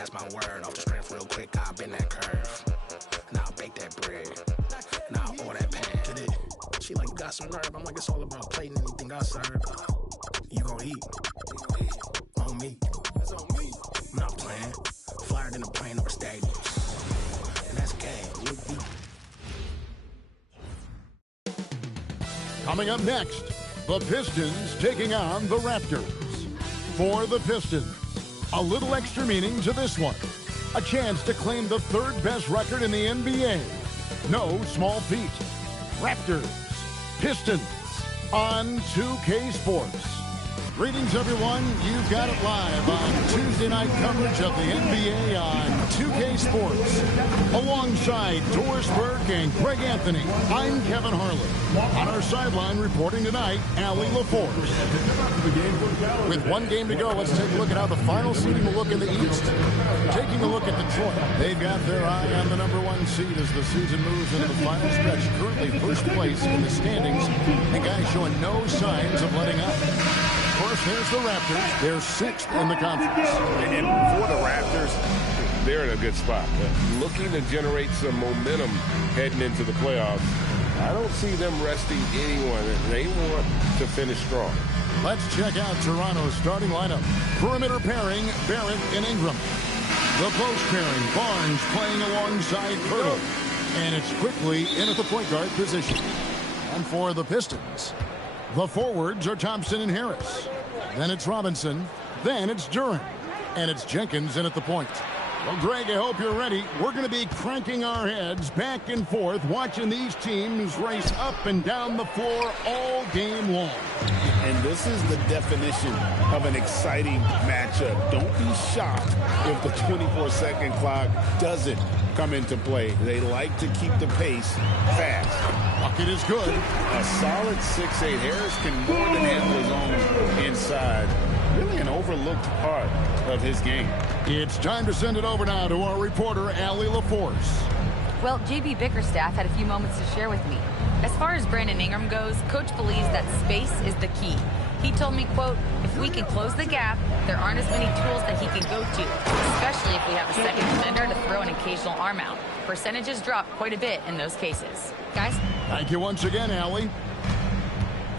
that's my word. Off the strength real quick, I'll bend that curve. Now I'll bake that bread. Now I'll pour that pan. Get it? She like, you got some nerve. I'm like, it's all about plating anything I serve. You gon' eat. On me. That's on me. I'm not playing. Flyer than a plane over stadiums. And that's game. You eat. Coming up next, the Pistons taking on the Raptors. For the Pistons, a little extra meaning to this one. A chance to claim the third best record in the NBA. No small feat. Raptors, Pistons, on 2K Sports. Greetings, everyone. You've got it live on Tuesday night coverage of the NBA on 2K Sports. Alongside Doris Burke and Greg Anthony, I'm Kevin Harlan. On our sideline reporting tonight, Allie LaForce. With one game to go, let's take a look at how the final seeding will look in the East. Taking a look at Detroit, they've got their eye on the #1 seed as the season moves into the final stretch. Currently first place in the standings, and guys showing no signs of letting up. Of course, there's the Raptors. They're 6th in the conference. And for the Raptors, they're in a good spot. Looking to generate some momentum heading into the playoffs. I don't see them resting anyone. They want to finish strong. Let's check out Toronto's starting lineup. Perimeter pairing, Barrett and Ingram. The post pairing, Barnes playing alongside Pirtle. And it's quickly in at the point guard position. And for the Pistons, the forwards are Thompson and Harris. Then it's Robinson. Then it's Duren. And it's Jenkins in at the point. Well, Greg, I hope you're ready. We're going to be cranking our heads back and forth, watching these teams race up and down the floor all game long. And this is the definition of an exciting matchup. Don't be shocked if the 24-second clock doesn't come into play. They like to keep the pace fast. Bucket is good. A solid 6'8". Harris can more than handle his own inside. Really an overlooked part of his game. It's time to send it over now to our reporter, Allie LaForce. Well, JB Bickerstaff had a few moments to share with me. As far as Brandon Ingram goes, Coach believes that space is the key. He told me, quote, if we can close the gap, there aren't as many tools that he can go to, especially if we have a second defender to throw an occasional arm out. Percentages drop quite a bit in those cases. Guys? Thank you once again, Allie.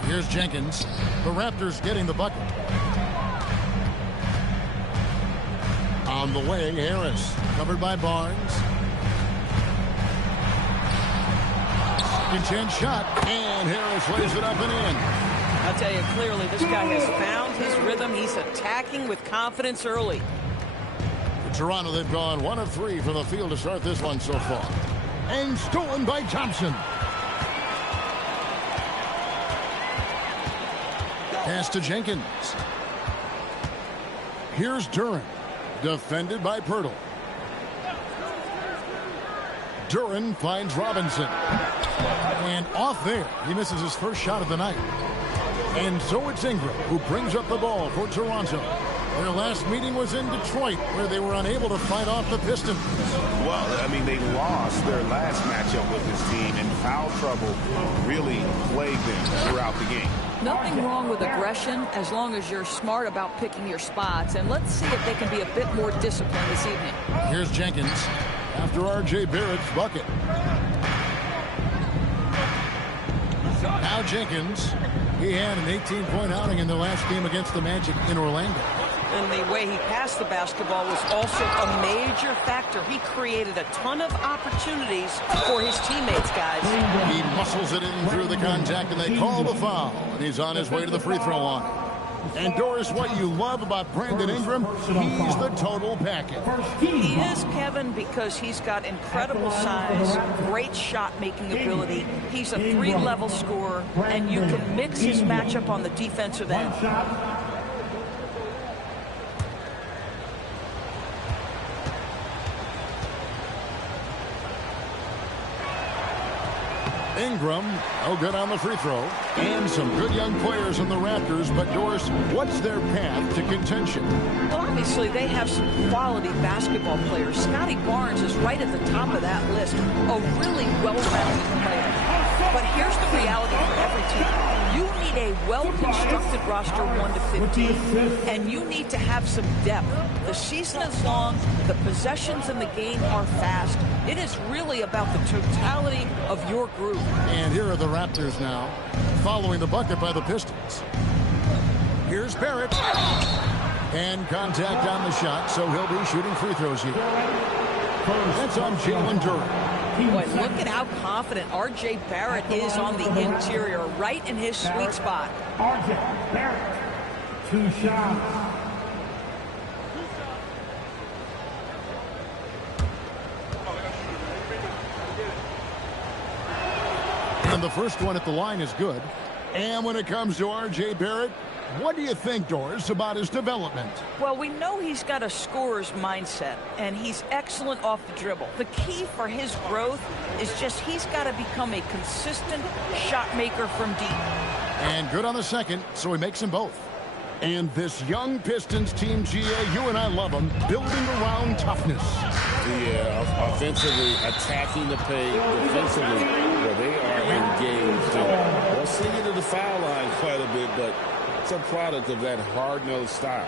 Here's Jenkins. The Raptors getting the bucket. On the way, Harris. Covered by Barnes. Second chance shot. And Harris lays it up and in. I'll tell you clearly, this guy has found his rhythm. He's attacking with confidence early. For Toronto, they've gone 1 of 3 from the field to start this one so far. And stolen by Thompson. Pass to Jenkins. Here's Duren. Defended by Pirtle. Duren finds Robinson. And off there, he misses his first shot of the night. And so it's Ingram who brings up the ball for Toronto. Their last meeting was in Detroit, where they were unable to fight off the Pistons. Well, I mean, they lost their last matchup with this team, and foul trouble really plagued them throughout the game. Nothing wrong with aggression as long as you're smart about picking your spots. And let's see if they can be a bit more disciplined this evening. Here's Jenkins after R.J. Barrett's bucket. Now Jenkins. He had an 18-point outing in their last game against the Magic in Orlando. And the way he passed the basketball was also a major factor. He created a ton of opportunities for his teammates, guys. He muscles it in through the contact, and they call the foul. And he's on his way to the free throw line. And Doris, what you love about Brandon Ingram, he's the total package. He is, Kevin, because he's got incredible size, great shot-making ability. He's a 3-level scorer, and you can mix his matchup on the defensive end. Ingram, no good on the free throw. And some good young players in the Raptors. But, Doris, what's their path to contention? Well, obviously, they have some quality basketball players. Scotty Barnes is right at the top of that list. A really well-rounded player. But here's the reality for every team. You need a well-constructed roster 1 to 15, and you need to have some depth. The season is long. The possessions in the game are fast. It is really about the totality of your group. And here are the Raptors now, following the bucket by the Pistons. Here's Barrett. And contact on the shot, so he'll be shooting free throws here. That's on Jalen Duren. Boy, look at how confident R.J. Barrett is on the interior, right in his sweet spot. R.J. Barrett, 2 shots. And the first one at the line is good. And when it comes to R.J. Barrett, what do you think, Doris, about his development? Well, we know he's got a scorer's mindset, and he's excellent off the dribble. The key for his growth is just he's got to become a consistent shot maker from deep. And good on the second, so he makes them both. And this young Pistons team, GA, you and I love them, building around toughness. Yeah, offensively, attacking the paint, defensively, where they are engaged. And they'll see you to the foul line quite a bit, but it's a product of that hard-nosed style.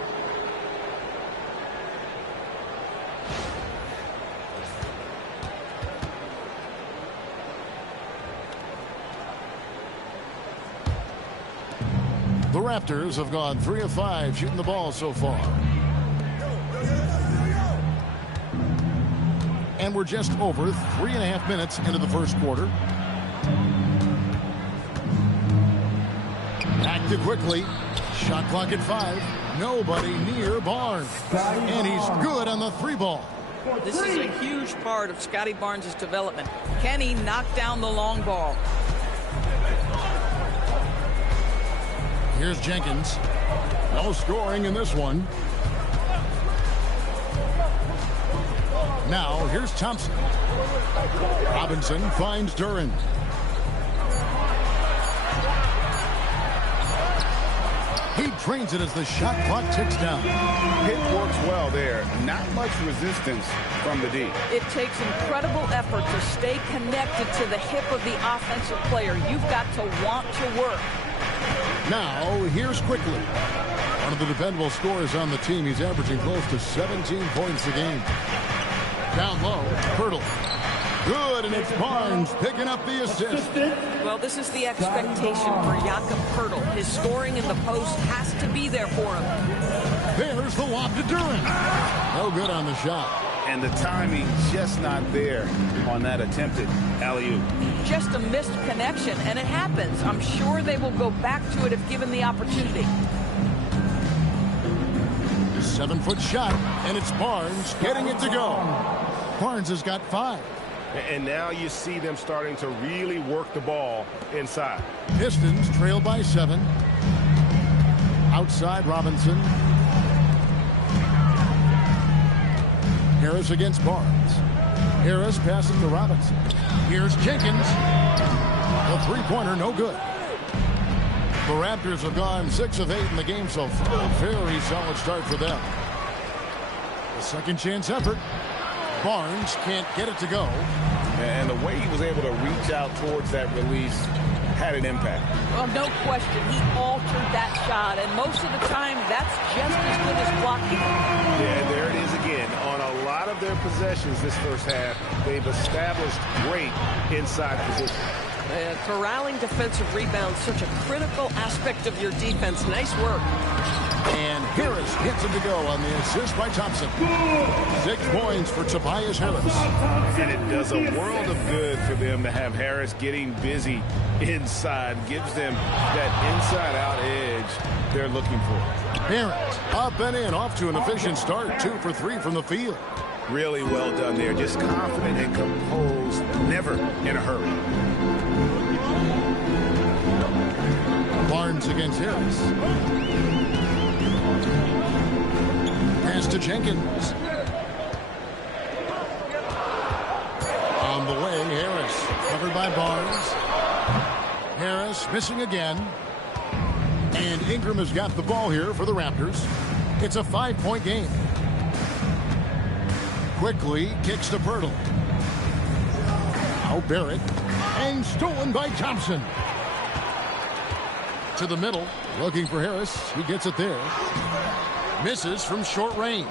The Raptors have gone 3 of 5 shooting the ball so far. And we're just over 3.5 minutes into the first quarter. Active quickly. Shot clock at 5. Nobody near Barnes. And he's good on the 3 ball. This is a huge part of Scotty Barnes' development. Can he knock down the long ball? Here's Jenkins. No scoring in this one. Now, here's Thompson. Robinson finds Duren. He drains it as the shot clock ticks down. It works well there. Not much resistance from the D. It takes incredible effort to stay connected to the hip of the offensive player. You've got to want to work. Now, here's Quickly. One of the dependable scorers on the team. He's averaging close to 17 points a game. Down low, Pirtle. Good, and it's Barnes picking up the assist. Well, this is the expectation for Jakob Pirtle. His scoring in the post has to be there for him. There's the lob to Duren. No good on the shot. And the timing just not there on that attempted alley-oop. Just a missed connection, and it happens. I'm sure they will go back to it if given the opportunity. 7-foot shot, and it's Barnes getting it to go. Barnes has got 5. And now you see them starting to really work the ball inside. Pistons trail by 7. Outside Robinson. Harris against Barnes. Harris passes to Robinson. Here's Jenkins. The 3-pointer, no good. The Raptors have gone 6 of 8 in the game so far. Very solid start for them. A second chance effort. Barnes can't get it to go. And the way he was able to reach out towards that release had an impact. Well, no question. He altered that shot, and most of the time, that's just as good as blocking. Yeah, there it is again. On a lot of their possessions this first half, they've established great inside position. Corralling defensive rebounds, such a critical aspect of your defense. Nice work. And Harris gets it to go on the assist by Thompson. 6 points for Tobias Harris. And it does a world of good for them to have Harris getting busy inside. Gives them that inside-out edge they're looking for. Harris up and in, off to an efficient start. 2 for 3 from the field. Really well done there. Just confident and composed. Never in a hurry. Barnes against Harris. Pass to Jenkins. On the way, Harris. Covered by Barnes. Harris missing again. And Ingram has got the ball here for the Raptors. It's a 5-point game. Quickly kicks to Pirtle. Now Barrett. And stolen by Thompson. To the middle. Looking for Harris. He gets it there. Misses from short range.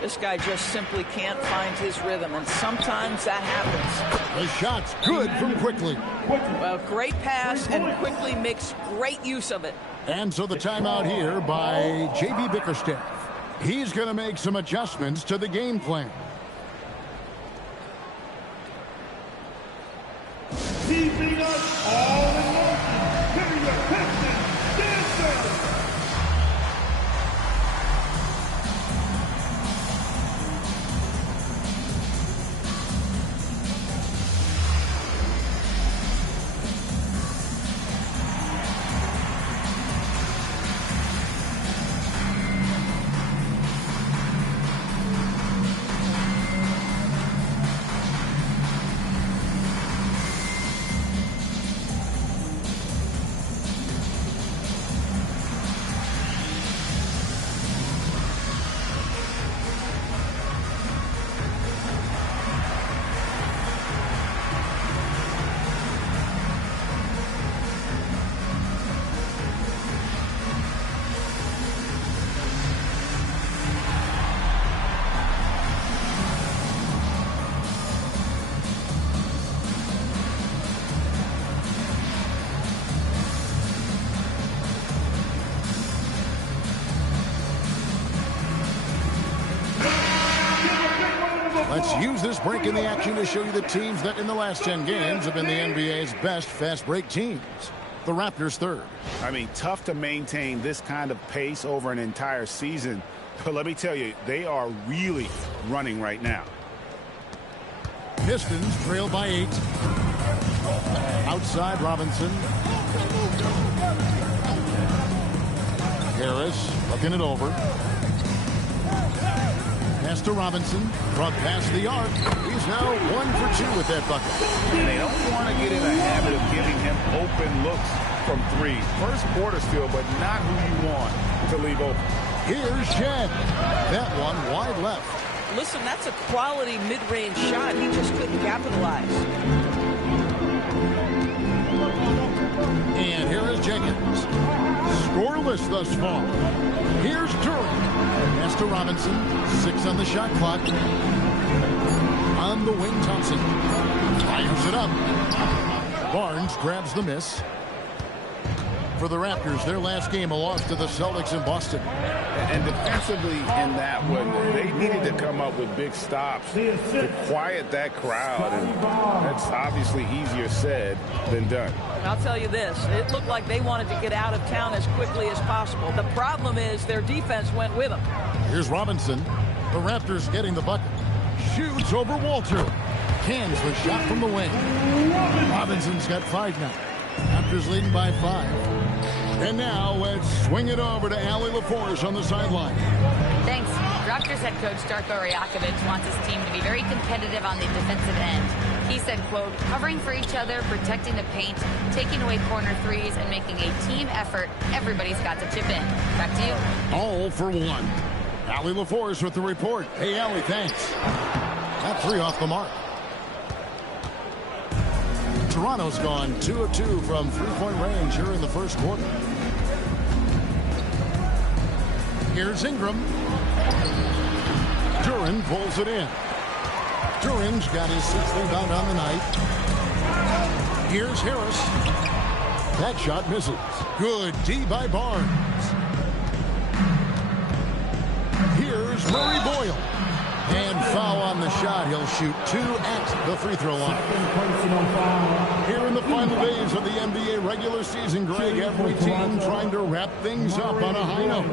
This guy just simply can't find his rhythm, and sometimes that happens. The shot's good from Quickly. Well, great pass, and Quickly makes great use of it. And so the timeout here by J.B. Bickerstaff. He's going to make some adjustments to the game plan. Keeping us all in motion. Here are your Pistons dancers. Let's use this break in the action to show you the teams that in the last 10 games have been the NBA's best fast break teams. The Raptors third. I mean, tough to maintain this kind of pace over an entire season. But let me tell you, they are really running right now. Pistons trail by 8. Outside Robinson. Harris looking it over. Pass to Robinson. Front past the arc. He's now 1 for 2 with that bucket. And they don't want to get in a habit of giving him open looks from 3. First quarter still, but not who you want to leave open. Here's Shed. That one wide left. Listen, that's a quality mid-range shot. He just couldn't capitalize. And here is Jenkins. Scoreless thus far. Here's Duran. Pass to Robinson. 6 on the shot clock. On the wing, Thompson. Fires it up. Barnes grabs the miss. For the Raptors, their last game, a loss to the Celtics in Boston. And defensively in that one, they needed to come up with big stops to quiet that crowd. And that's obviously easier said than done. And I'll tell you this, it looked like they wanted to get out of town as quickly as possible. The problem is their defense went with them. Here's Robinson. The Raptors getting the bucket. Shoots over Walter. Cans the shot from the wing. Robinson's got 5 now. Raptors leading by 5. And now let's swing it over to Allie LaForce on the sideline. Thanks. Raptors head coach Darko Rajakovic wants his team to be very competitive on the defensive end. He said, quote, covering for each other, protecting the paint, taking away corner threes, and making a team effort. Everybody's got to chip in. Back to you. All for 1. Allie LaForce with the report. Hey, Allie, thanks. That 3 off the mark. Toronto's gone 2 of 2 from 3-point range here in the first quarter. Here's Ingram. Duran pulls it in. Duran's got his 6th rebound on the night. Here's Harris. That shot misses. Good D by Barnes. Here's Murray Boyle. And foul on the shot. He'll shoot 2 at the free throw line. Here in the final days of the NBA regular season, Greg, every team trying to wrap things up on a high note.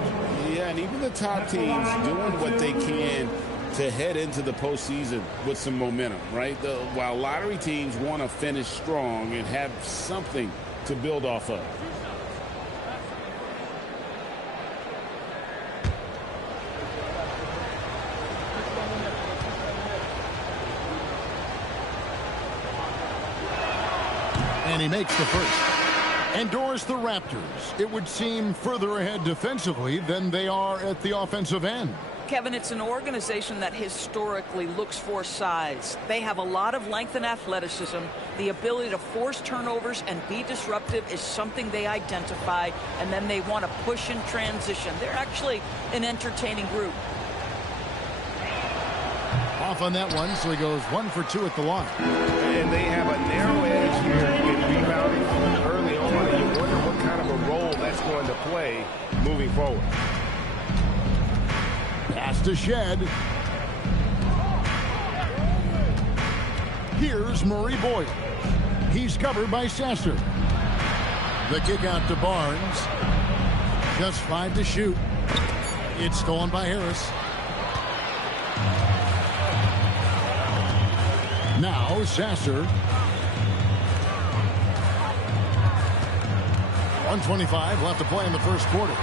Yeah, and even the top teams doing what they can to head into the postseason with some momentum, right? While lottery teams want to finish strong and have something to build off of. And he makes the first. Endorse the Raptors. It would seem further ahead defensively than they are at the offensive end. Kevin, it's an organization that historically looks for size. They have a lot of length and athleticism. The ability to force turnovers and be disruptive is something they identify, and then they want to push in transition. They're actually an entertaining group. Off on that one, so he goes 1 for 2 at the line. And they have a narrow edge here in rebounding early on, and you wonder what kind of a role that's going to play moving forward. Pass to Shed. Here's Murray Boyle. He's covered by Sasser. The kick out to Barnes. Just 5 to shoot. It's stolen by Harris. Now Sasser. 1:25 left to play in the first quarter.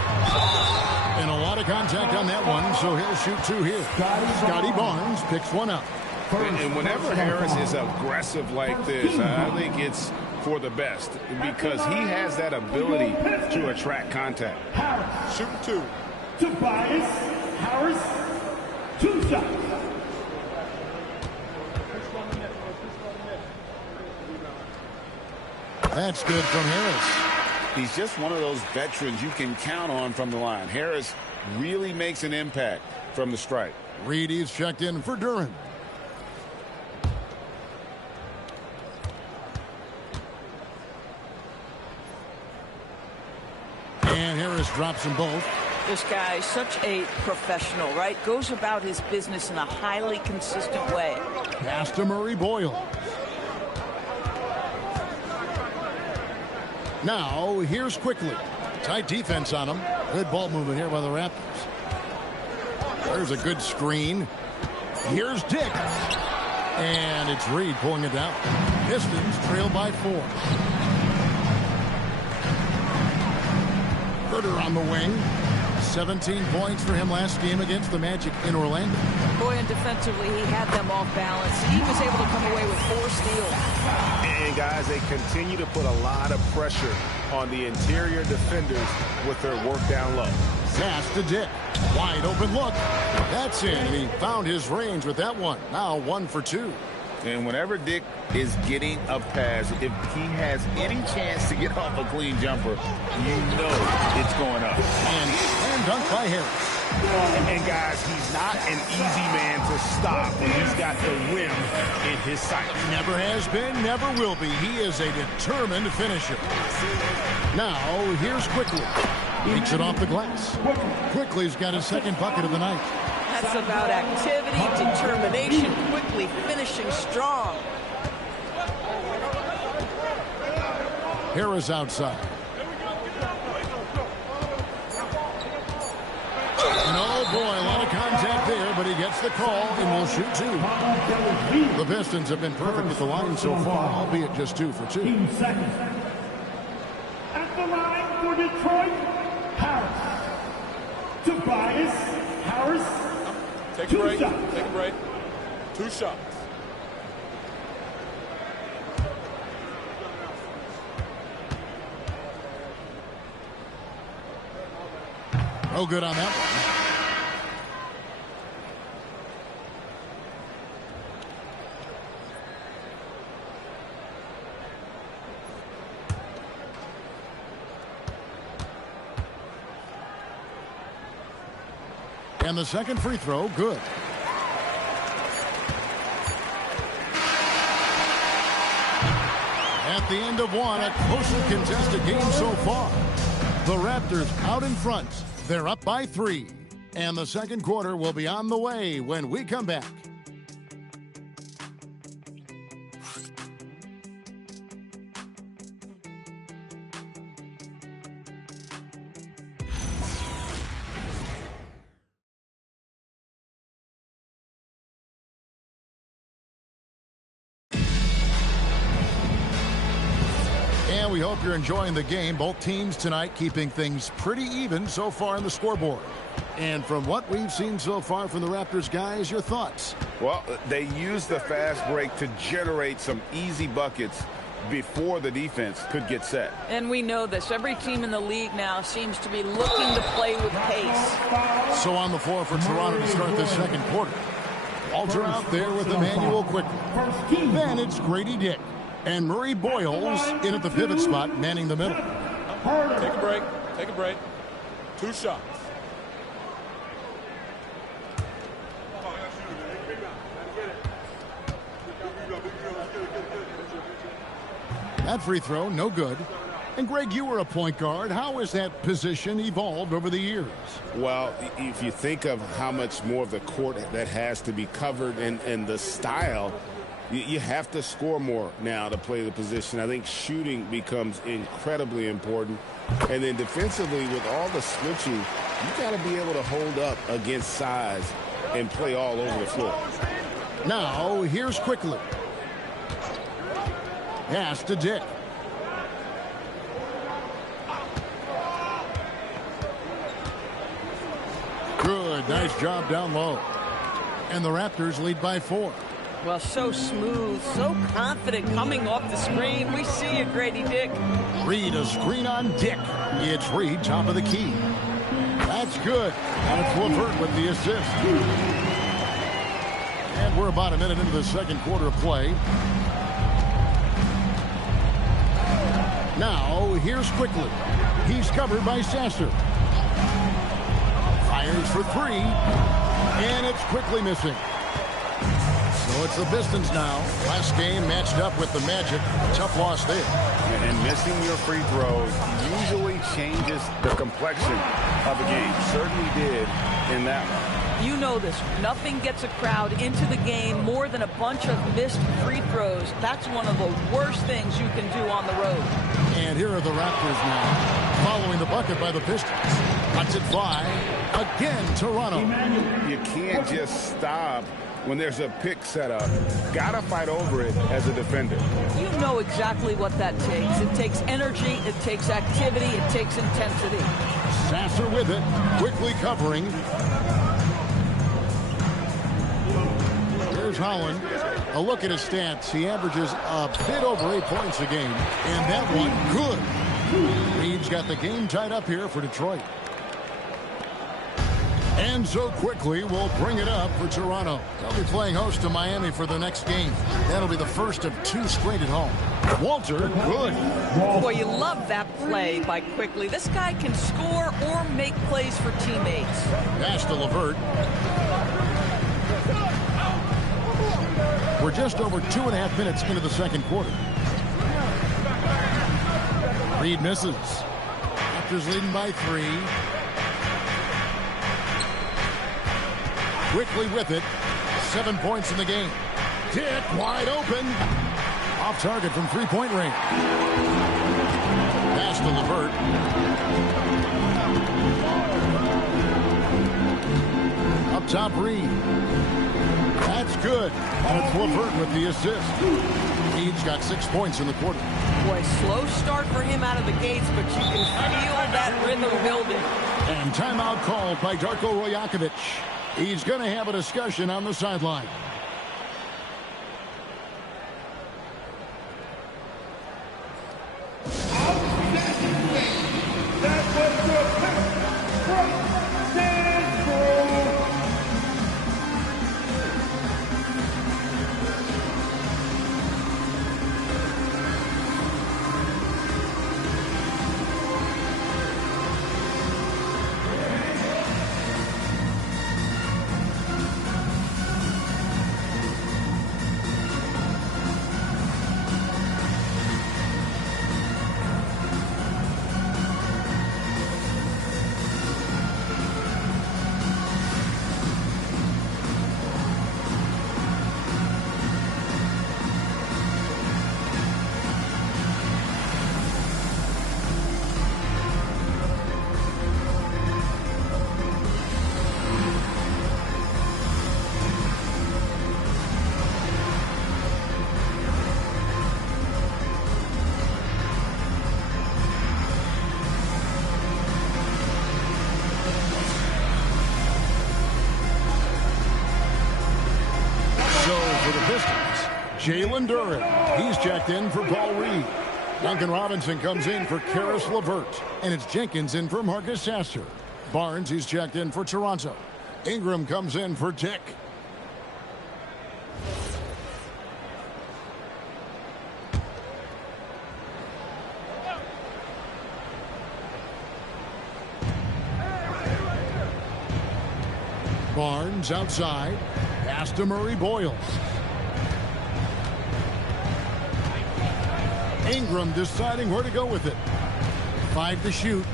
And a lot of contact on that one, so he'll shoot 2 here. Scotty Barnes picks one up. And whenever Harris is aggressive like this, I think it's for the best because he has that ability to attract contact. Shooting 2. Tobias Harris, 2 shots. That's good from Harris. He's just one of those veterans you can count on from the line. Harris really makes an impact from the stripe. Reedy's checked in for Duran. And Harris drops them both. This guy is such a professional, right? Goes about his business in a highly consistent way. Pass to Murray Boyle. Now, here's Quickly. Tight defense on him. Good ball movement here by the Raptors. There's a good screen. Here's Dick. And it's Reed pulling it down. Pistons trail by 4. Herter on the wing. 17 points for him last game against the Magic in Orlando. Boy, and defensively, he had them off balance. He was able to come away with 4 steals. And guys, they continue to put a lot of pressure on the interior defenders with their work down low. Pass to Dick. Wide open look. That's in, and he found his range with that one. Now 1 for 2. And whenever Dick is getting a pass, if he has any chance to get off a clean jumper, you know it's going up. And dunk by Harris. And guys, he's not an easy man to stop when he's got the rim in his sight. Never has been, never will be. He is a determined finisher. Now, here's Quickly. Takes it off the glass. Quickly's got his second bucket of the night. That's about activity, determination, quickly finishing strong. Harris outside. And oh boy, a lot of contact there, but he gets the call and will shoot 2. The Pistons have been perfect at the line so far, albeit just 2 for 2. 2 seconds. At the line for Detroit, Harris. Tobias Harris. Take a break. Take a break. 2 shots. No good on that one. And the second free throw, good. At the end of one, a closely contested game so far. The Raptors out in front. They're up by 3. And the second quarter will be on the way when we come back. And we hope you're enjoying the game. Both teams tonight keeping things pretty even so far on the scoreboard. And from what we've seen so far from the Raptors guys, your thoughts? Well, they use the fast break to generate some easy buckets before the defense could get set. And we know this. Every team in the league now seems to be looking to play with pace. So on the floor for Toronto to start this second quarter. Walter out there with Emmanuel quickly. Then it's Grady Dick. And Murray Boyles in at the pivot spot, manning the middle. Take a break. Take a break. 2 shots. That free throw, no good. And Greg, you were a point guard. How has that position evolved over the years? Well, if you think of how much more of the court that has to be covered and the style, you have to score more now to play the position. I think shooting becomes incredibly important. And then defensively, with all the switching, you got to be able to hold up against size and play all over the floor. Now, here's quickly. Pass to Dick. Good. Nice job down low. And the Raptors lead by 4. Well, so smooth, so confident coming off the screen. We see it, Grady Dick. Reed, a screen on Dick. It's Reed, top of the key. That's good. And it's LeVert with the assist. And we're about a minute into the second quarter of play. Now, here's quickly. He's covered by Sasser. Fires for 3. And it's quickly missing. So it's the Pistons now. Last game matched up with the Magic. Tough loss there. And missing your free throws usually changes the complexion of a game. Certainly did in that one. You know this. Nothing gets a crowd into the game more than a bunch of missed free throws. That's one of the worst things you can do on the road. And here are the Raptors now, following the bucket by the Pistons. Lets it fly. Again, Toronto. You can't just stop when there's a pick set up. Gotta fight over it as a defender. You know exactly what that takes. It takes energy, it takes activity, it takes intensity. Sasser with it, quickly covering. Here's Holland. A look at his stats. He averages a bit over 8 points a game. And that one, good. Reed's got the game tied up here for Detroit. And so quickly, we'll bring it up for Toronto. They'll be playing host to Miami for the next game. That'll be the first of 2 straight at home. Walter, good. Boy, you love that play by Quickly. This guy can score or make plays for teammates. Pass to LeVert. We're just over 2.5 minutes into the second quarter. Reed misses. Raptors leading by 3. Quickly with it. 7 points in the game. Dick wide open. Off target from 3-point range. Pass to LeVert. Up top, Reed. That's good. And it's LeVert with the assist. Reed's got 6 points in the quarter. Boy, slow start for him out of the gates, but you can feel that rhythm building. And timeout called by Darko Rajakovic. He's going to have a discussion on the sideline. Jalen Duren, he's checked in for Paul Reed. Duncan Robinson comes in for Karis LeVert. And it's Jenkins in for Marcus Sasser. Barnes, he's checked in for Toronto. Ingram comes in for Tick. Barnes outside. Pass to Murray Boyles. Ingram deciding where to go with it. 5 to shoot.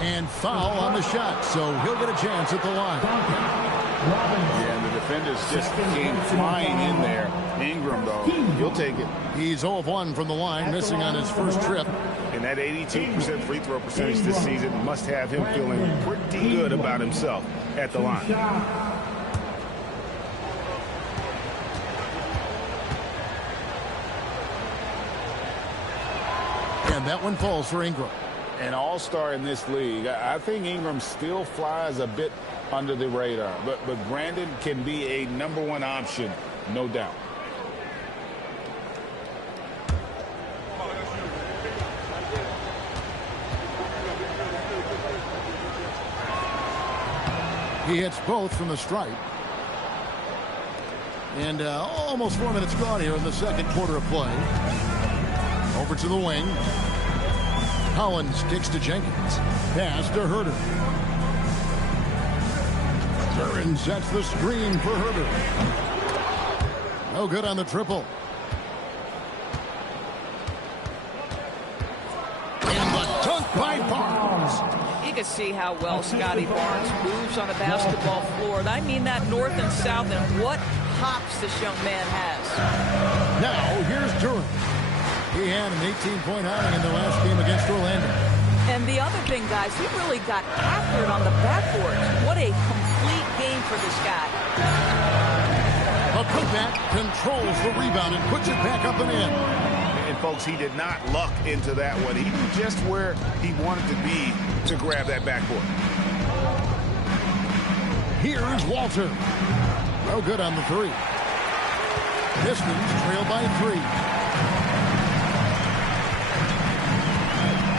And foul on the shot, so he'll get a chance at the line. Yeah, and the defenders just came flying in there. Ingram, though, he'll take it. He's 0 of 1 from the line, missing on his first trip. And that 82% free throw percentage this season must have him feeling pretty good about himself at the line. And that one falls for Ingram. An all-star in this league. I think Ingram still flies a bit under the radar, but Brandon can be a #1 option, no doubt. He hits both from the stripe. And almost 4 minutes gone here in the second quarter of play. Over to the wing. Collins kicks to Jenkins. Pass to Herter. Duren sets the screen for Herter. No good on the triple. And the dunk by Barnes. You can see how well Scotty Barnes moves on the basketball floor. And I mean that north and south, and what hops this young man has. Now here's Duren. He had an 18-point outing in the last game against Orlando. And the other thing, guys, he really got after it on the backboard. What a complete game for this guy. A putback controls the rebound and puts it back up and in. And, folks, he did not luck into that one. He knew just where he wanted to be to grab that backboard. Here's Walter. No good on the three. Pistons trail by 3.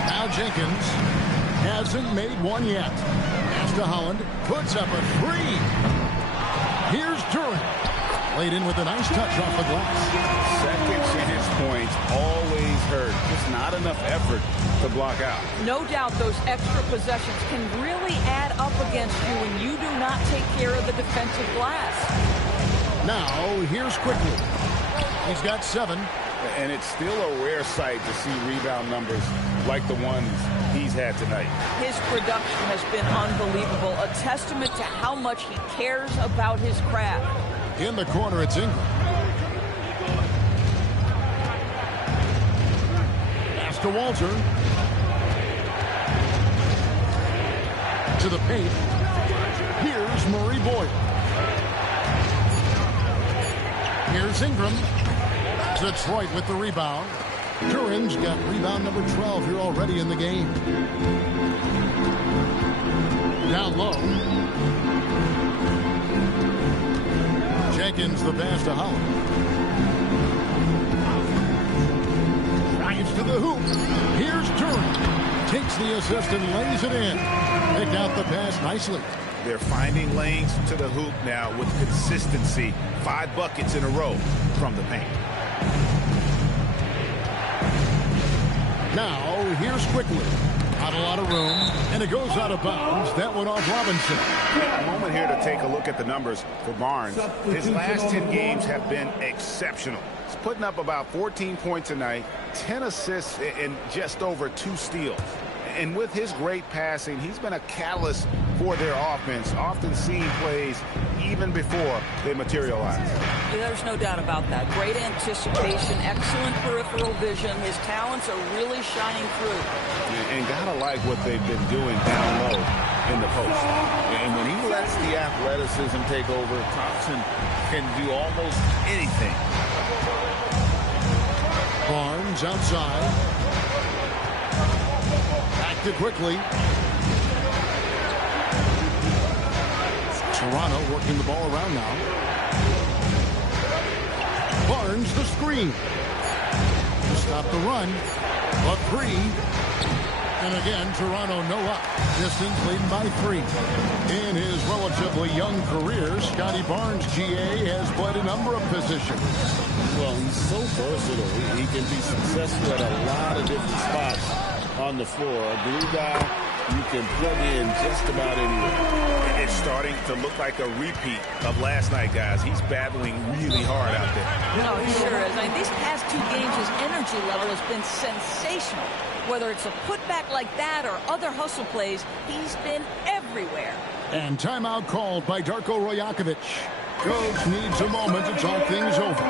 Now Jenkins hasn't made one yet. Pass to Holland. Puts up a 3. Here's Duren. Laid in with a nice touch off the glass. Second chance points always hurt. Just not enough effort to block out. No doubt those extra possessions can really add up against you when you do not take care of the defensive glass. Now here's Quickly. He's got 7. And it's still a rare sight to see rebound numbers like the ones he's had tonight. His production has been unbelievable. A testament to how much he cares about his craft. In the corner, it's Ingram. Pass to Walter. To the paint. Here's Murray Boyle. Here's Ingram. Detroit with the rebound. Duren's got rebound number 12 here already in the game. Down low. Jenkins the pass to Holland. Drives to the hoop. Here's Duren. Takes the assist and lays it in. Picked out the pass nicely. They're finding lanes to the hoop now with consistency. 5 buckets in a row from the paint. Now, here's Quickly. Not a lot of room, and it goes out of bounds. That one off Robinson. A moment here to take a look at the numbers for Barnes. His last 10 games have been exceptional. He's putting up about 14 points a night, 10 assists, and just over 2 steals. And with his great passing, he's been a catalyst for their offense, often seeing plays even before they materialize. There's no doubt about that. Great anticipation, excellent peripheral vision. His talents are really shining through. And gotta like what they've been doing down low in the post. And when he lets the athleticism take over, Thompson can do almost anything. Barnes outside. Back to Quickly. Toronto working the ball around now. Barnes the screen. To stop the run. A three. And again, Toronto no up. Pistons leading by 3. In his relatively young career, Scotty Barnes, GA, has played a number of positions. Well, he's so versatile. He can be successful at a lot of different spots on the floor. A glue guy you can plug in just about anywhere. It's starting to look like a repeat of last night, guys. He's battling really hard out there. No, he sure is. I mean, these past 2 games, his energy level has been sensational. Whether it's a putback like that or other hustle plays, he's been everywhere. And timeout called by Darko Rajakovic. Coach needs a moment to talk things over.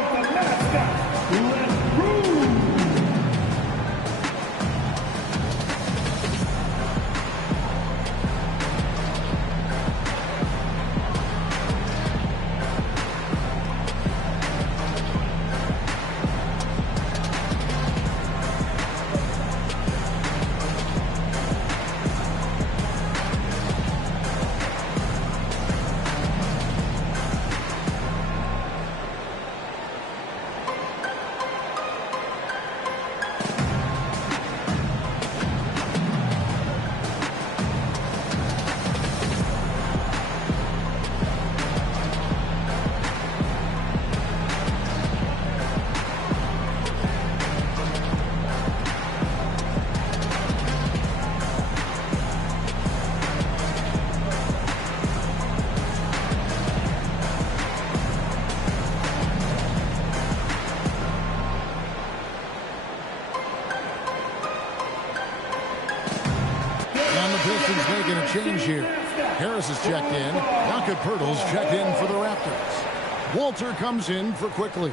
Pistons making a change here. Harris is checked in. Rocket Pirtle's checked in for the Raptors. Walter comes in for Quickly.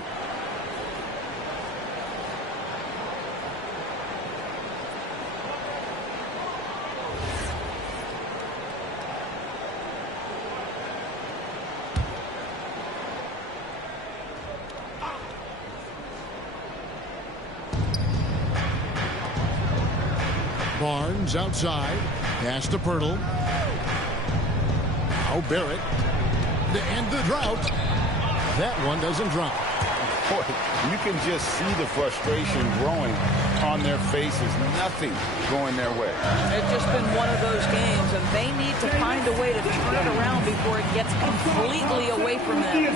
Barnes outside. Pass to Pirtle. Now Barrett. To end the drought. That one doesn't drop. Boy, you can just see the frustration growing on their faces. Nothing going their way. It's just been one of those games, and they need to find a way to turn it around before it gets completely away from them.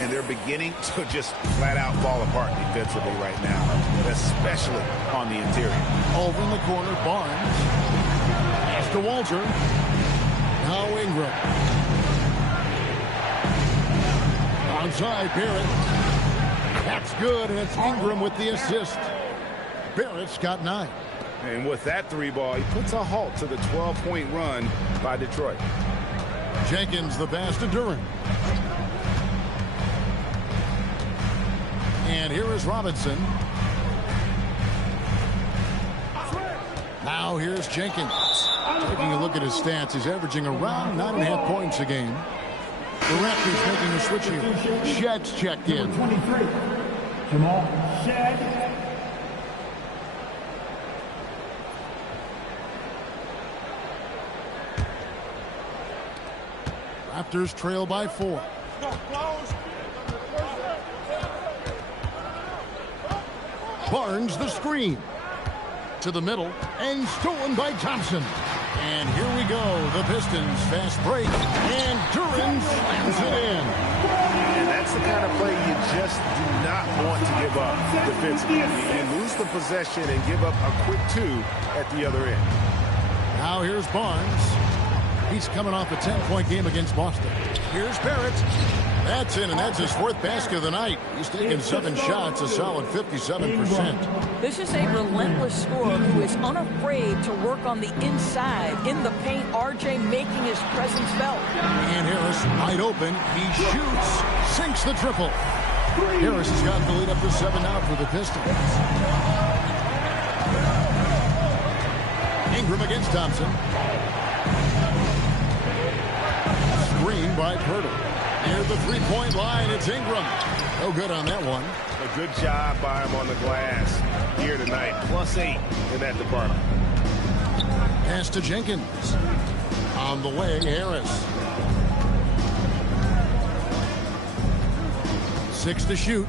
And they're beginning to just flat out fall apart defensively right now, especially on the interior. Over in the corner, Barnes. Pass to Walter. Now Ingram. Outside, Barrett. That's good, and it's Ingram with the assist. Barrett's got 9. And with that 3 ball, he puts a halt to the 12-point run by Detroit. Jenkins the pass to Duran. And here is Robinson. Now here's Jenkins. Taking a look at his stats, he's averaging around 9.5 points a game. The Raptors making a switch here. Shed's checked in. 23. Jamal Shed. Raptors trail by 4. Barnes the screen. To the middle and stolen by Thompson. And here we go. The Pistons fast break. And Duran slams it in. And that's the kind of play you just do not want to give up defensively. You lose the possession and give up a quick 2 at the other end. Now here's Barnes. He's coming off a 10-point game against Boston. Here's Barrett. That's in, and that's his 4th basket of the night. He's taken 7 shots, a solid 57%. This is a relentless scorer who is unafraid to work on the inside. In the paint, RJ making his presence felt. And Harris wide open. He shoots, sinks the triple. Harris has gotten the lead up to 7 now for the Pistons. Ingram against Thompson. Screen by Pirtle. Near the 3-point line, it's Ingram. No good on that one. A good job by him on the glass here tonight. +8 in that department. Pass to Jenkins. On the way, Harris. 6 to shoot.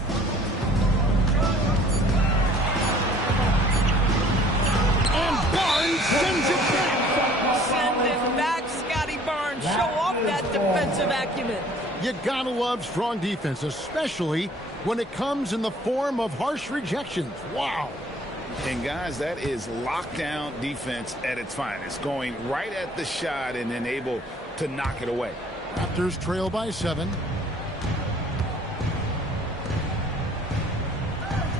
defensive acumen. You gotta love strong defense, especially when it comes in the form of harsh rejections. Wow. And guys, that is lockdown defense at its finest, going right at the shot and then able to knock it away. Raptors trail by 7.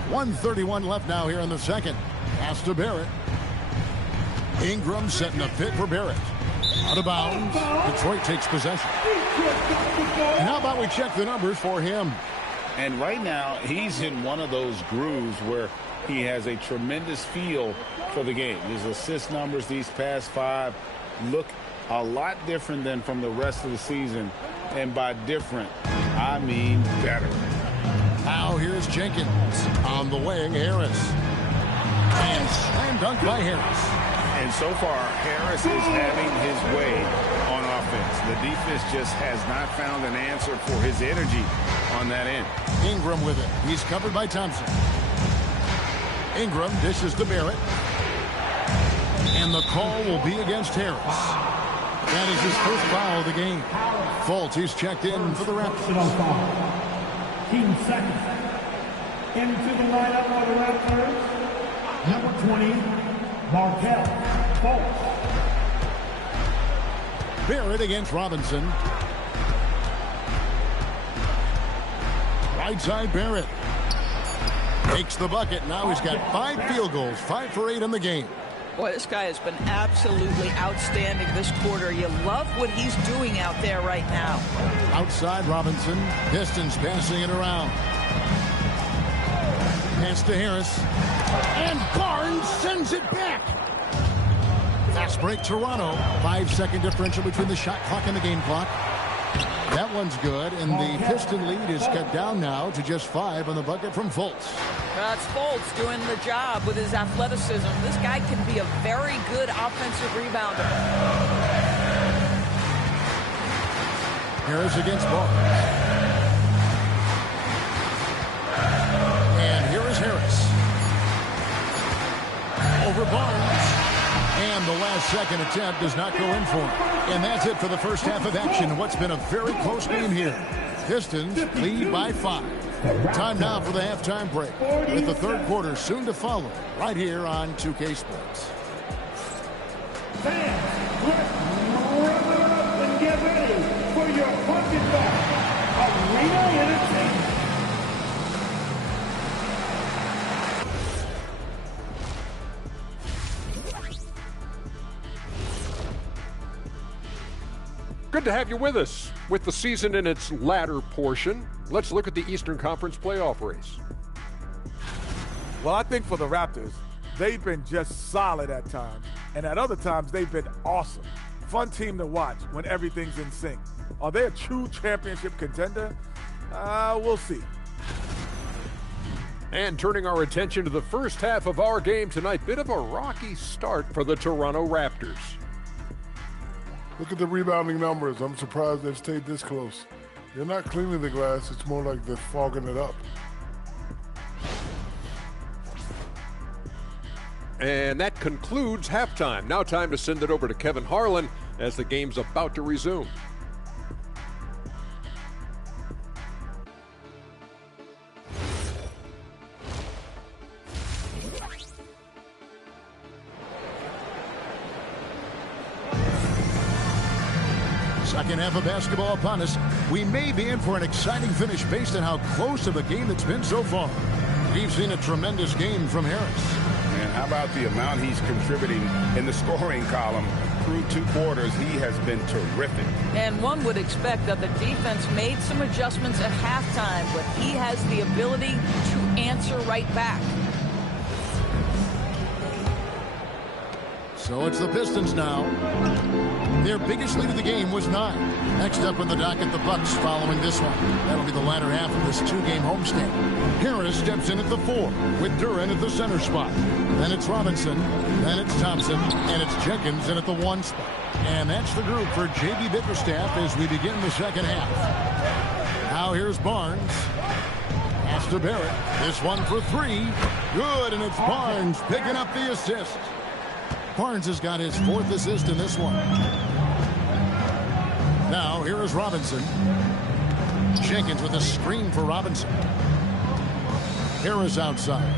1:31 left now here in the second. Pass to Barrett. Ingram setting a fit for Barrett. Out of bounds. Detroit takes possession. And how about we check the numbers for him? And right now, he's in one of those grooves where he has a tremendous feel for the game. His assist numbers these past 5 look a lot different than from the rest of the season. And by different, I mean better. Now here's Jenkins. On the wing, Harris. And slam dunk by Harris. And so far, Harris is having his way on offense. The defense just has not found an answer for his energy on that end. Ingram with it. He's covered by Thompson. Ingram dishes to Barrett. And the call will be against Harris. That is his first foul of the game. Fultz, he's checked in for the Raptors. Team second. Into the lineup for the Raptors, number 20, Markelle Fultz. Barrett against Robinson. Right side Barrett. Takes the bucket. Now he's got 5 field goals, 5 for 8 in the game. Boy, this guy has been absolutely outstanding this quarter. You love what he's doing out there right now. Outside Robinson. Pistons passing it around. Pass to Harris. And Barnes sends it back. Fast break Toronto. 5-second differential between the shot clock and the game clock. That one's good, and the Piston lead is cut down now to just 5 on the bucket from Fultz. That's Fultz doing the job with his athleticism. This guy can be a very good offensive rebounder. Harris against Barnes. And here is Harris. Over Barnes. And the last second attempt does not go in for him. And that's it for the first half of action. What's been a very close game here. Pistons lead by 5. Time now for the halftime break, with the third quarter soon to follow, right here on 2K Sports. Fans, let's rev it up and get ready for your bucket back. Arena Entertainment. Good to have you with us. With the season in its latter portion, let's look at the Eastern Conference playoff race. Well, I think for the Raptors, they've been just solid at times, and at other times they've been awesome. Fun team to watch when everything's in sync. Are they a true championship contender? We'll see. And turning our attention to the first half of our game tonight, bit of a rocky start for the Toronto Raptors. Look at the rebounding numbers. I'm surprised they've stayed this close. They're not cleaning the glass. It's more like they're fogging it up. And that concludes halftime. Now time to send it over to Kevin Harlan as the game's about to resume. Second half of basketball upon us. We may be in for an exciting finish based on how close to the game it's been so far. We've seen a tremendous game from Harris. And how about the amount he's contributing in the scoring column? Through 2 quarters, he has been terrific. And one would expect that the defense made some adjustments at halftime, but he has the ability to answer right back. So it's the Pistons now. Their biggest lead of the game was 9. Next up on the docket, the Bucks following this one. That'll be the latter half of this 2-game homestand. Harris steps in at the 4 with Duran at the center spot. Then it's Robinson, then it's Thompson, and it's Jenkins in at the 1 spot. And that's the group for J.B. Bickerstaff as we begin the second half. Now here's Barnes. Pass to Barrett. This one for 3. Good, and it's Barnes picking up the assist. Barnes has got his 4th assist in this one. Now here is Robinson. Jenkins with a screen for Robinson. Harris outside.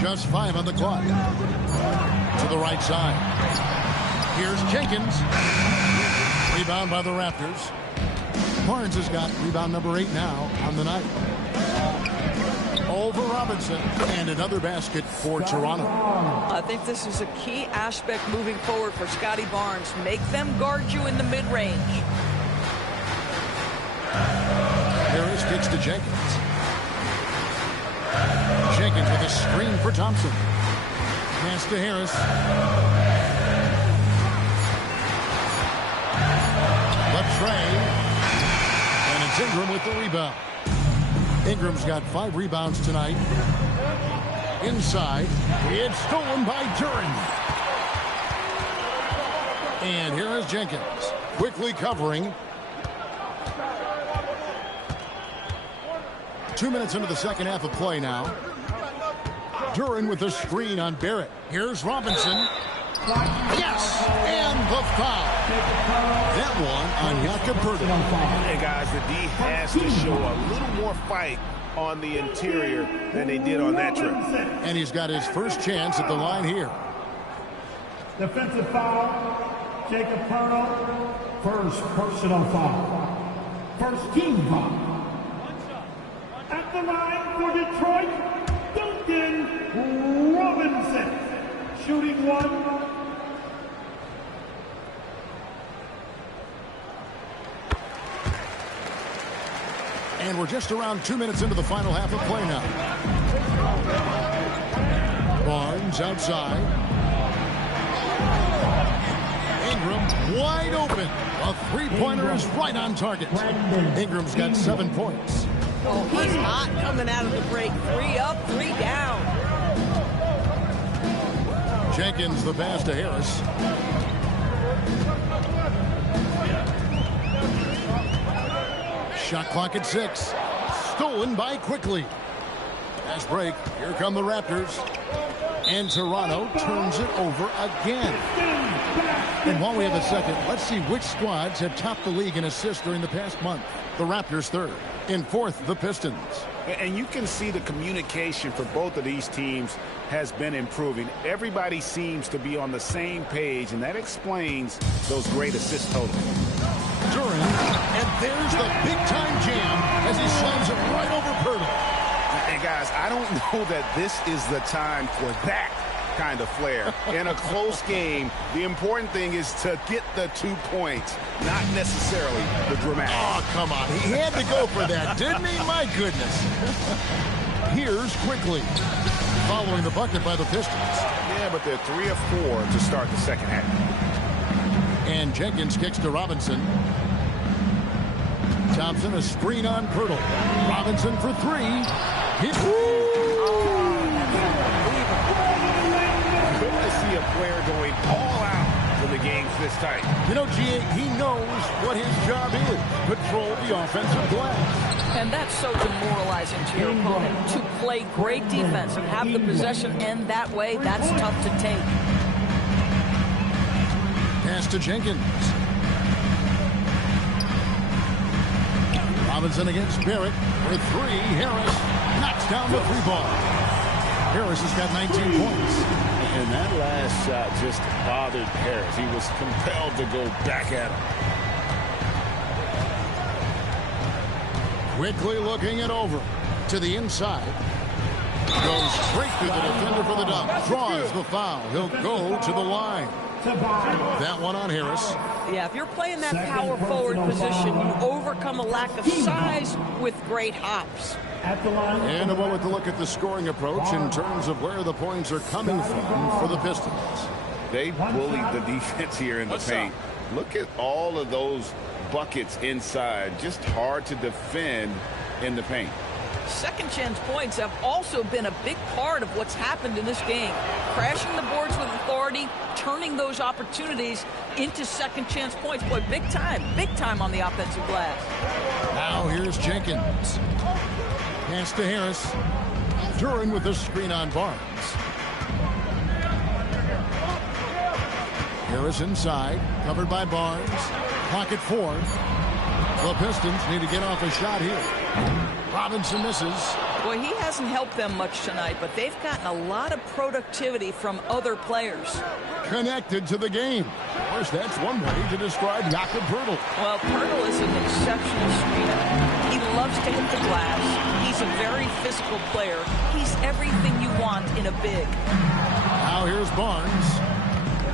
Just 5 on the clock. To the right side. Here's Jenkins. Rebound by the Raptors. Barnes has got rebound number 8 now on the night. Over Robinson. And another basket for Toronto. I think this is a key aspect moving forward for Scotty Barnes. Make them guard you in the mid-range. Harris kicks to Jenkins. Jenkins with a screen for Thompson. Pass to Harris. Left tray. And it's Ingram with the rebound. Ingram's got 5 rebounds tonight. Inside. It's stolen by Duren. And here is Jenkins. Quickly covering. 2 minutes into the second half of play now. Duren with a screen on Barrett. Here's Robinson. Yes! And the foul. That one on Jakob Poeltl. Hey, guys, the D has to show a little more fight on the interior than they did on that trip. And he's got his first chance at the line here. Defensive foul, Jakob Poeltl. First personal foul. First team foul. At the line for Detroit, Duncan Robinson. Shooting 1. And we're just around 2 minutes into the final half of play now. Barnes outside. Ingram wide open. A three-pointer is right on target. Ingram's got 7 points. Oh, he's hot coming out of the break. 3 up, 3 down. Jenkins the pass to Harris. Shot clock at 6. Stolen by Quickly. Fast break. Here come the Raptors. And Toronto turns it over again. And while we have a second, let's see which squads have topped the league in assists during the past month. The Raptors 3rd. In 4th, the Pistons. And you can see the communication for both of these teams has been improving. Everybody seems to be on the same page, and that explains those great assist totals. Duren, and there's the big-time jam as he slams it right over Poeltl. Hey, guys, I don't know that this is the time for that kind of flair. In a close game, the important thing is to get the 2 points, not necessarily the dramatic. Oh, come on. He had to go for that, didn't he? My goodness. Here's Quickly. Following the bucket by the Pistons. Yeah, but they're 3 of 4 to start the second half. And Jenkins kicks to Robinson. Thompson, a screen on Poeltl. Robinson for 3. Good to see a player going all out when the game's this tight. You know, G.A., he knows what his job is. Control the offensive glass. And that's so demoralizing to your opponent. To play great defense and have the possession end that way, that's tough to take. Pass to Jenkins. Robinson against Barrett for 3. Harris knocks down the 3-ball. Harris has got 19 points. And that last shot just bothered Harris. He was compelled to go back at him. Quickly looking it over to the inside. Goes straight through the defender for the dunk. Draws the foul. He'll go to the line. That one on Harris. Yeah, if you're playing that power forward position, you overcome a lack of size with great hops. And a moment to look at the scoring approach in terms of where the points are coming from for the Pistons. They bullied the defense here in the paint. Look at all of those buckets inside. Just hard to defend in the paint. Second chance points have also been a big part of what's happened in this game. Crashing the boards with authority, turning those opportunities into second chance points. Boy, big time on the offensive glass. Now here's Jenkins. Pass to Harris. Duren with the screen on Barnes. Harris inside, covered by Barnes. Clock at 4. The Pistons need to get off a shot here. Robinson misses. Boy, he hasn't helped them much tonight, but they've gotten a lot of productivity from other players. Connected to the game. Of course, that's one way to describe Jakob Poeltl. Well, Poeltl is an exceptional screener. He loves to hit the glass. He's a very physical player. He's everything you want in a big. Now here's Barnes.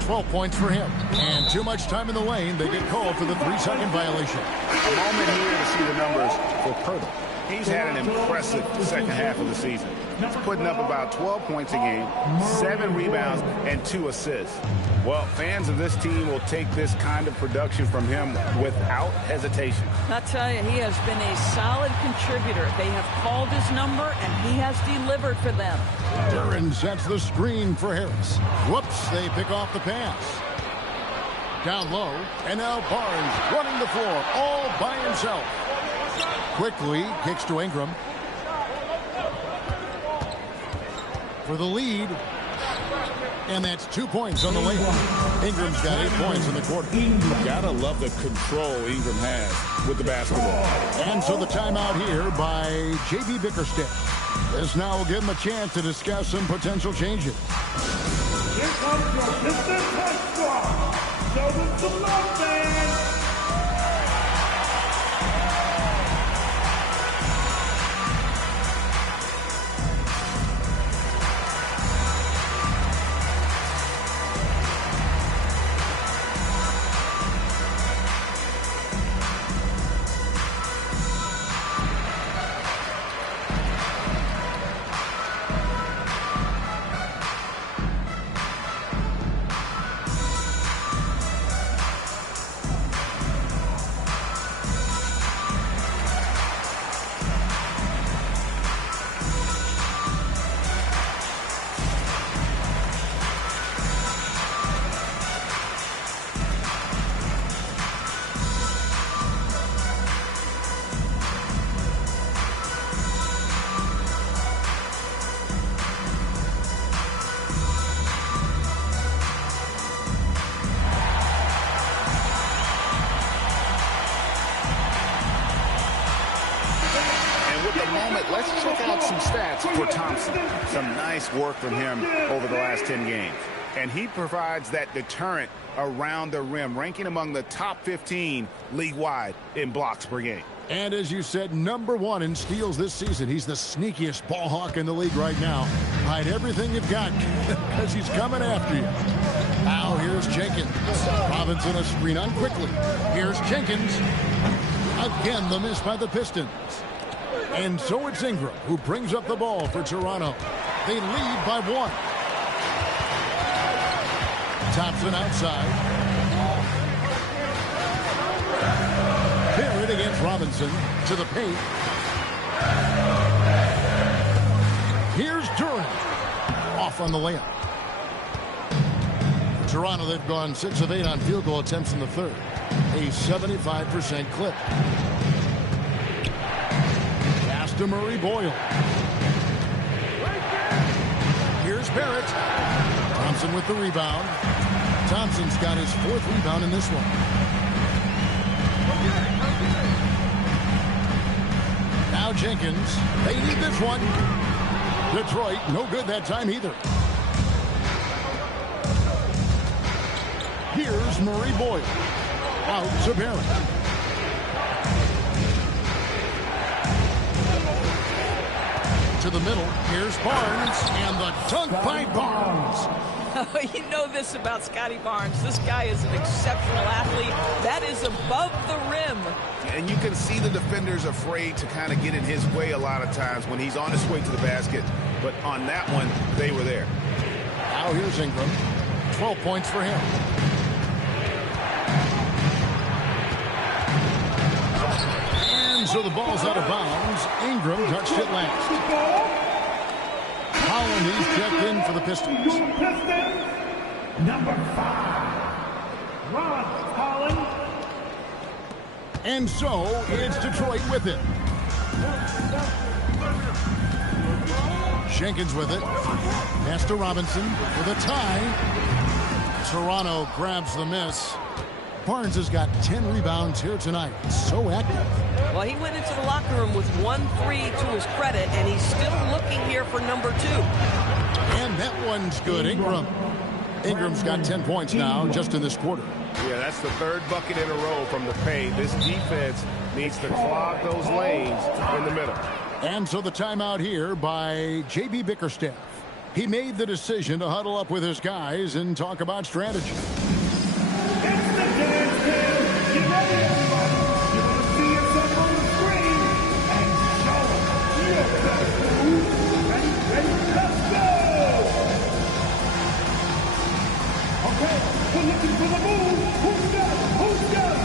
12 points for him. And too much time in the lane. They get called for the 3-second violation. A moment here to see the numbers for Poeltl. He's had an impressive second half of the season. He's putting up about 12 points a game, 7 rebounds, and 2 assists. Well, fans of this team will take this kind of production from him without hesitation. I'll tell you, he has been a solid contributor. They have called his number, and he has delivered for them. Duran sets the screen for Harris. Whoops, they pick off the pass. Down low, and now Barnes running the floor all by himself. Quickly kicks to Ingram. For the lead. And that's 2 points on the layup. Ingram's got 8 points in the quarter. Gotta love the control Ingram has with the basketball. And so the timeout here by J.B. Bickerstaff. This now will give him a chance to discuss some potential changes. Here comes your Pistons high squad. Show them some love, man. Let's check out some stats for Thompson. Some nice work from him over the last 10 games. And he provides that deterrent around the rim, ranking among the top 15 league-wide in blocks per game. And as you said, #1 in steals this season. He's the sneakiest ball hawk in the league right now. Hide everything you've got because he's coming after you. Now here's Jenkins. Robinson a screen on quickly. Here's Jenkins. Again, the miss by the Pistons. And so it's Ingram who brings up the ball for Toronto. They lead by 1. Thompson outside. Barrett against Robinson to the paint. Here's Duran. Off on the layup. Toronto, they've gone 6 of 8 on field goal attempts in the third. A 75% clip. Pass to Murray Boyle. Here's Barrett. Thompson with the rebound. Thompson's got his 4th rebound in this one. Now Jenkins. They need this one. Detroit, no good that time either. Here's Murray Boyle. Out to Barrett. To the middle. Here's Barnes. And the dunk by Barnes. Oh, you know this about Scotty Barnes. This guy is an exceptional athlete. That is above the rim. And you can see the defenders afraid to kind of get in his way a lot of times when he's on his way to the basket. But on that one, they were there. Now here's Ingram. 12 points for him. And so the ball's out of bounds. Ingram touched it last. Holland, he's checked in for the Pistons. Pistons, number 5, Ron Holland. And so it's Detroit with it. Jenkins with it. Pass to Robinson with a tie. Toronto grabs the miss. Barnes has got 10 rebounds here tonight. So active. Well, he went into the locker room with 1-3 to his credit, and he's still looking here for number 2. And that one's good. Ingram's got 10 points now just in this quarter. Yeah, that's the third bucket in a row from the paint. This defense needs to clog those lanes in the middle. And so the timeout here by J.B. Bickerstaff. He made the decision to huddle up with his guys and talk about strategy. We're looking for the move. Who's got it? Who's got it?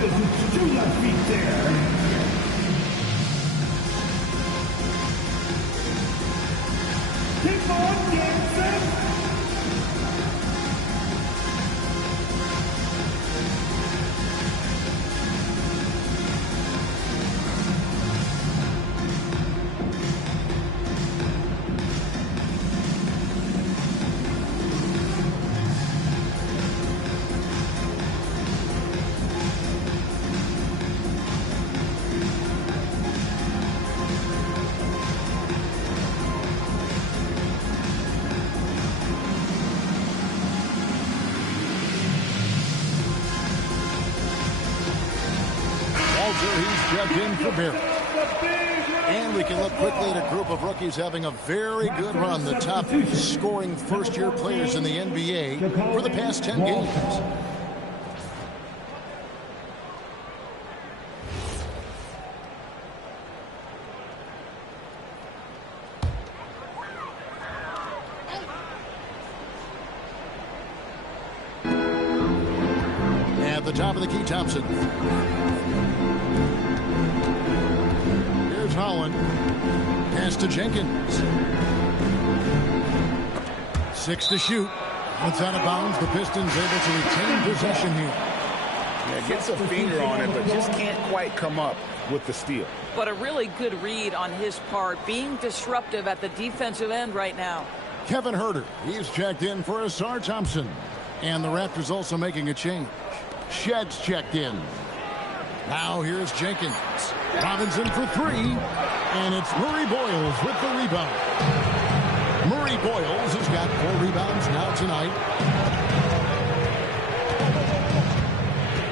It's 2 left feet there. Keep on dancing. He's checked in for Barrett. And we can look quickly at a group of rookies having a very good run, the top scoring first-year players in the NBA for the past 10 games. At the top of the key, Thompson. Holland. Pass to Jenkins. 6 to shoot. Once out of bounds, the Pistons able to retain possession here. Yeah, gets a finger on it, but just can't quite come up with the steal. But a really good read on his part, being disruptive at the defensive end right now. Kevin Huerter, he's checked in for Asar Thompson. And the Raptors also making a change. Shedd's checked in. Now here's Jenkins. Robinson for 3. And it's Murray Boyles with the rebound. Murray Boyles has got 4 rebounds now tonight.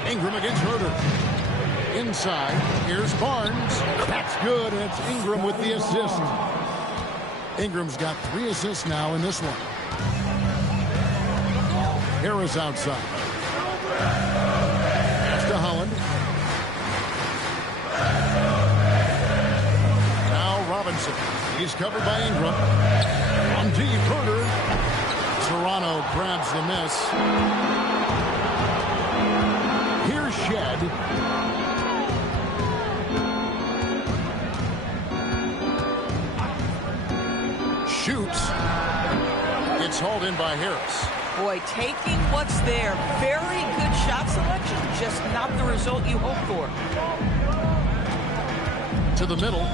Ingram against Huerter. Inside, here's Barnes. That's good, and it's Ingram with the assist. Ingram's got 3 assists now in this one. Harris outside. Pass to Holland. Now Robinson. He's covered by Ingram. On deep, Huerter. Toronto grabs the miss. Here's Shedd. Shoots. It's hauled in by Harris. Boy, taking what's there. Very good shot selection. Just not the result you hope for. To the middle.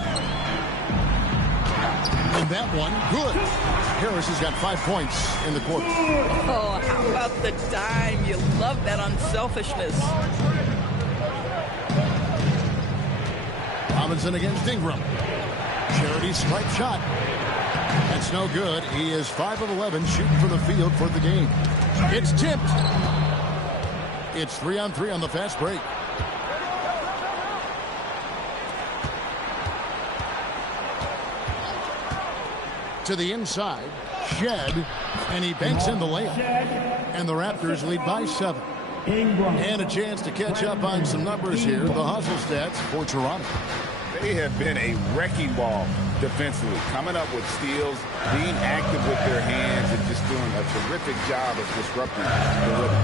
And that one, good. Harris has got 5 points in the quarter. Oh, how about the dime? You love that unselfishness. Robinson against Ingram. Charity stripe shot. That's no good. He is 5 of 11 shooting for the field for the game. It's tipped. It's 3-on-3 on the fast break. To the inside, Shedd, and he banks in the layup. And the Raptors lead by 7. And a chance to catch up on some numbers here. The hustle stats for Toronto. They have been a wrecking ball defensively, coming up with steals, being active with their hands, and just doing a terrific job of disrupting the rhythm.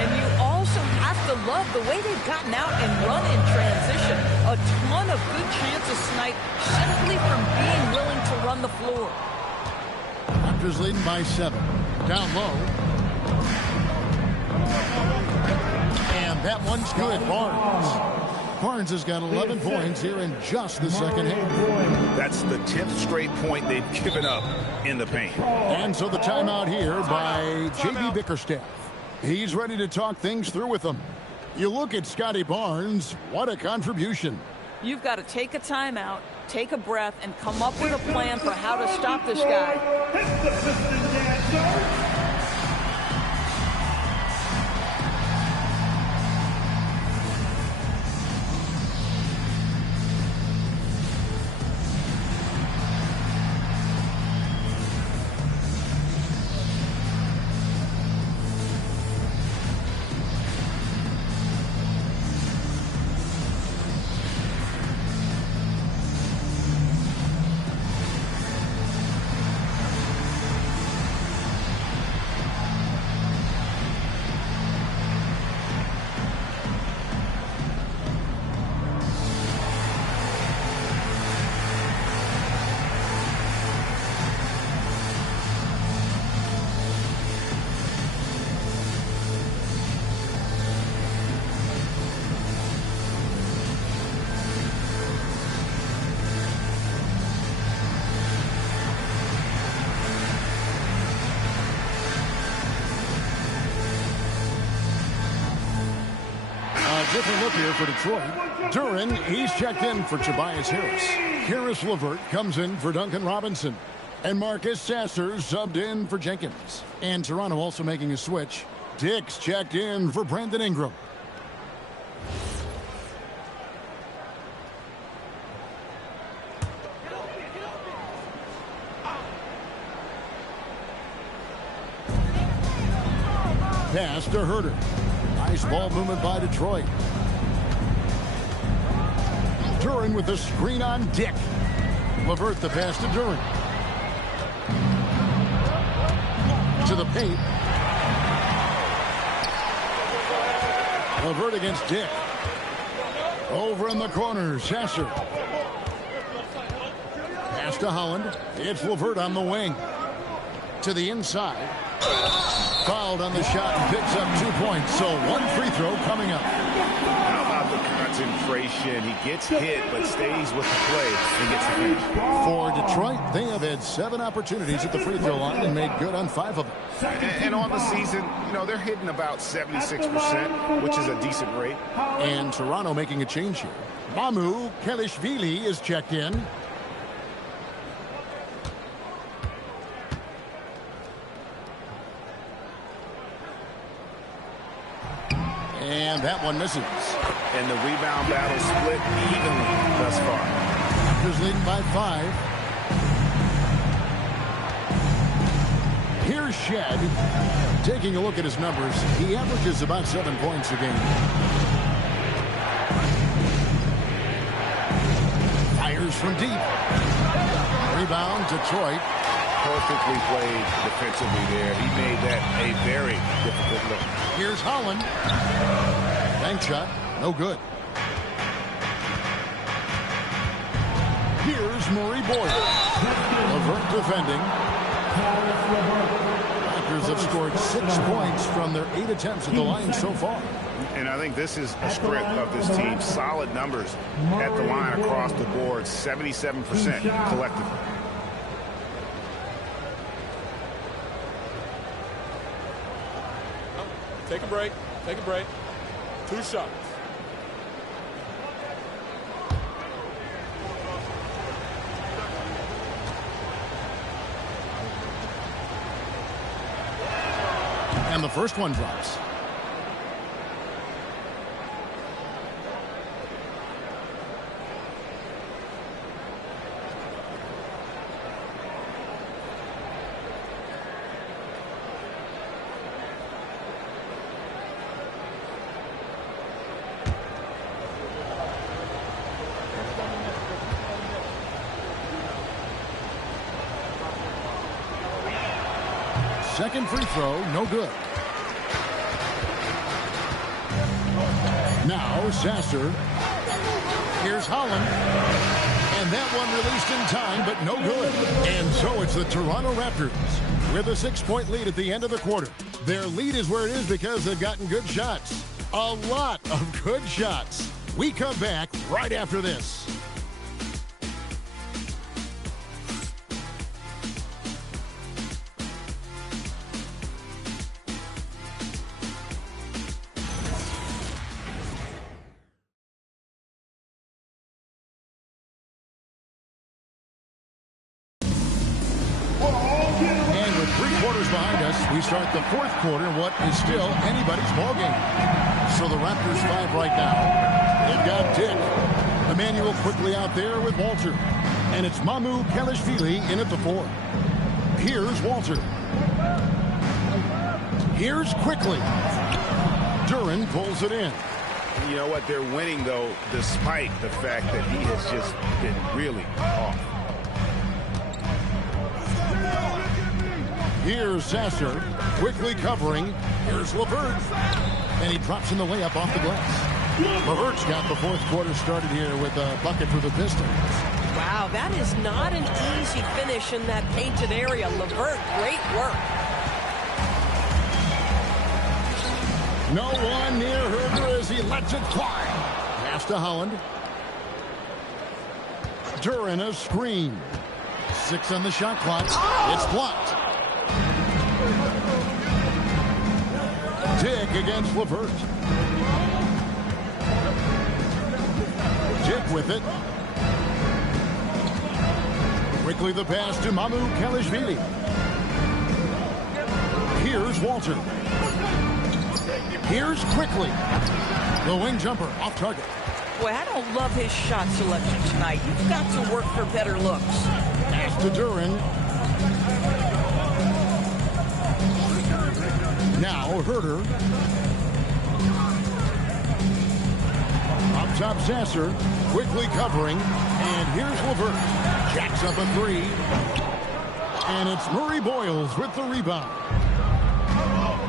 And you also have to love the way they've gotten out and run in transition. A ton of good chances tonight simply from being willing to run the floor. Raptors leading by 7. Down low. And that one's good. Barnes. Barnes has got 11 points here in just the second half. That's the 10th straight point they've given up in the paint. And so the timeout here by J.B. Bickerstaff. He's ready to talk things through with them. You look at Scotty Barnes, what a contribution. You've got to take a timeout, take a breath, and come up with a plan for how to stop this guy. Different look here for Detroit. Duran, he's checked in for Tobias Harris. Harris LeVert comes in for Duncan Robinson. And Marcus Sasser subbed in for Jenkins. And Toronto also making a switch. Dix checked in for Brandon Ingram. Pass to Herter. Nice ball movement by Detroit. Duran with the screen on Dick. LeVert the pass to Duran. To the paint. LeVert against Dick. Over in the corner, Sasser. Pass to Holland. It's LeVert on the wing. To the inside. Fouled on the shot and picks up 2 points. So one free throw coming up. How about the concentration? He gets hit but stays with the play and gets the finish. For Detroit, they have had 7 opportunities at the free throw line and made good on 5 of them. And on the season, you know, they're hitting about 76%, which is a decent rate. And Toronto making a change here. Mamu Kelishvili is checked in. And that one misses. And the rebound battle split evenly thus far. Raptors leading by 5. Here's Shed. Taking a look at his numbers, he averages about 7 points a game. Fires from deep. Rebound, Detroit. Perfectly played defensively there. He made that a very difficult look. Here's Holland. Bank shot, no good. Here's Murray Boyle. LeVert defending. Raptors have scored 6 points from their 8 attempts at the line so far. And I think this is a strength of this team. Solid numbers at the line across the board. 77% collectively. Take a break. Take a break. 2 shots. And the first one drops. Second free throw, no good. Now Sasser. Here's Holland. And that one released in time, but no good. And so it's the Toronto Raptors with a 6-point lead at the end of the quarter. Their lead is where it is because they've gotten good shots. A lot of good shots. We come back right after this. And with 3 quarters behind us, we start the 4th quarter, what is still anybody's ball game. So the Raptors 5 right now. They've got Dick. Emmanuel quickly out there with Walter. And it's Mamu Kelishvili in at the 4. Here's Walter. Here's quickly. Duran pulls it in. You know what? They're winning, though, despite the fact that he has just been really off. Here's Sasser, quickly covering. Here's LeVert. And he drops in the layup off the glass. LeVert's got the 4th quarter started here with a bucket for the Pistons. Wow, that is not an easy finish in that painted area. LeVert, great work. No one near Herder as he lets it fly. Pass to Holland. Duran a screen. 6 on the shot clock. It's blocked. Dick against LeVert. Dick with it. Quickly the pass to Mamu Kelishvili. Here's Walter. Here's quickly. The wing jumper off target. Boy, I don't love his shot selection tonight. You've got to work for better looks. Pass to Duran. Now Herder. Up top Sasser. Quickly covering. And here's LeVert. Jacks up a 3. And it's Murray Boyles with the rebound.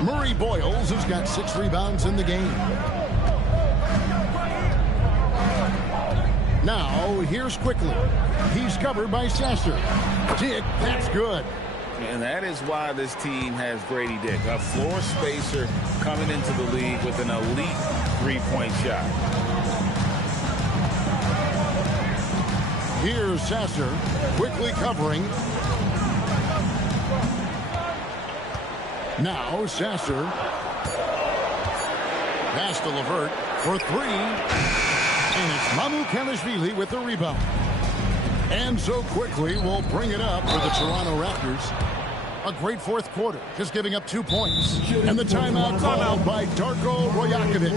Murray Boyles has got 6 rebounds in the game. Now, here's quickly. He's covered by Sasser. Dick, that's good. And that is why this team has Grady Dick, a floor spacer coming into the league with an elite 3-point shot. Here's Sasser, quickly covering. Now Sasser. Pass to LeVert for 3. And it's Mamu Kelishvili with the rebound. And so quickly we'll bring it up for the Toronto Raptors. A great 4th quarter, just giving up 2 points. And the timeout called by Darko Rajakovic.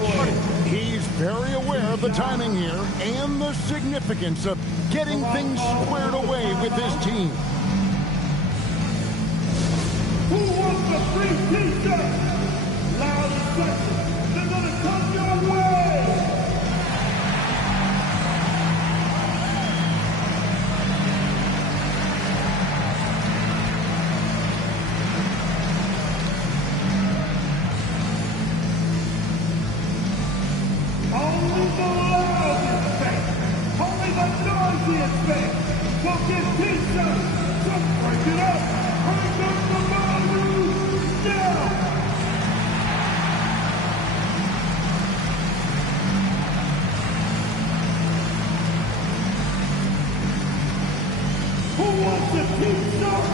He's very aware of the timing here and the significance of getting things squared away with his team. Who wants the free t-shirt? Loud and sexy. They're gonna come your way. Only the loud expect. Only the noisy expect. So get t-shirts. So break it up. Break up the value now. Who wants a t-shirt?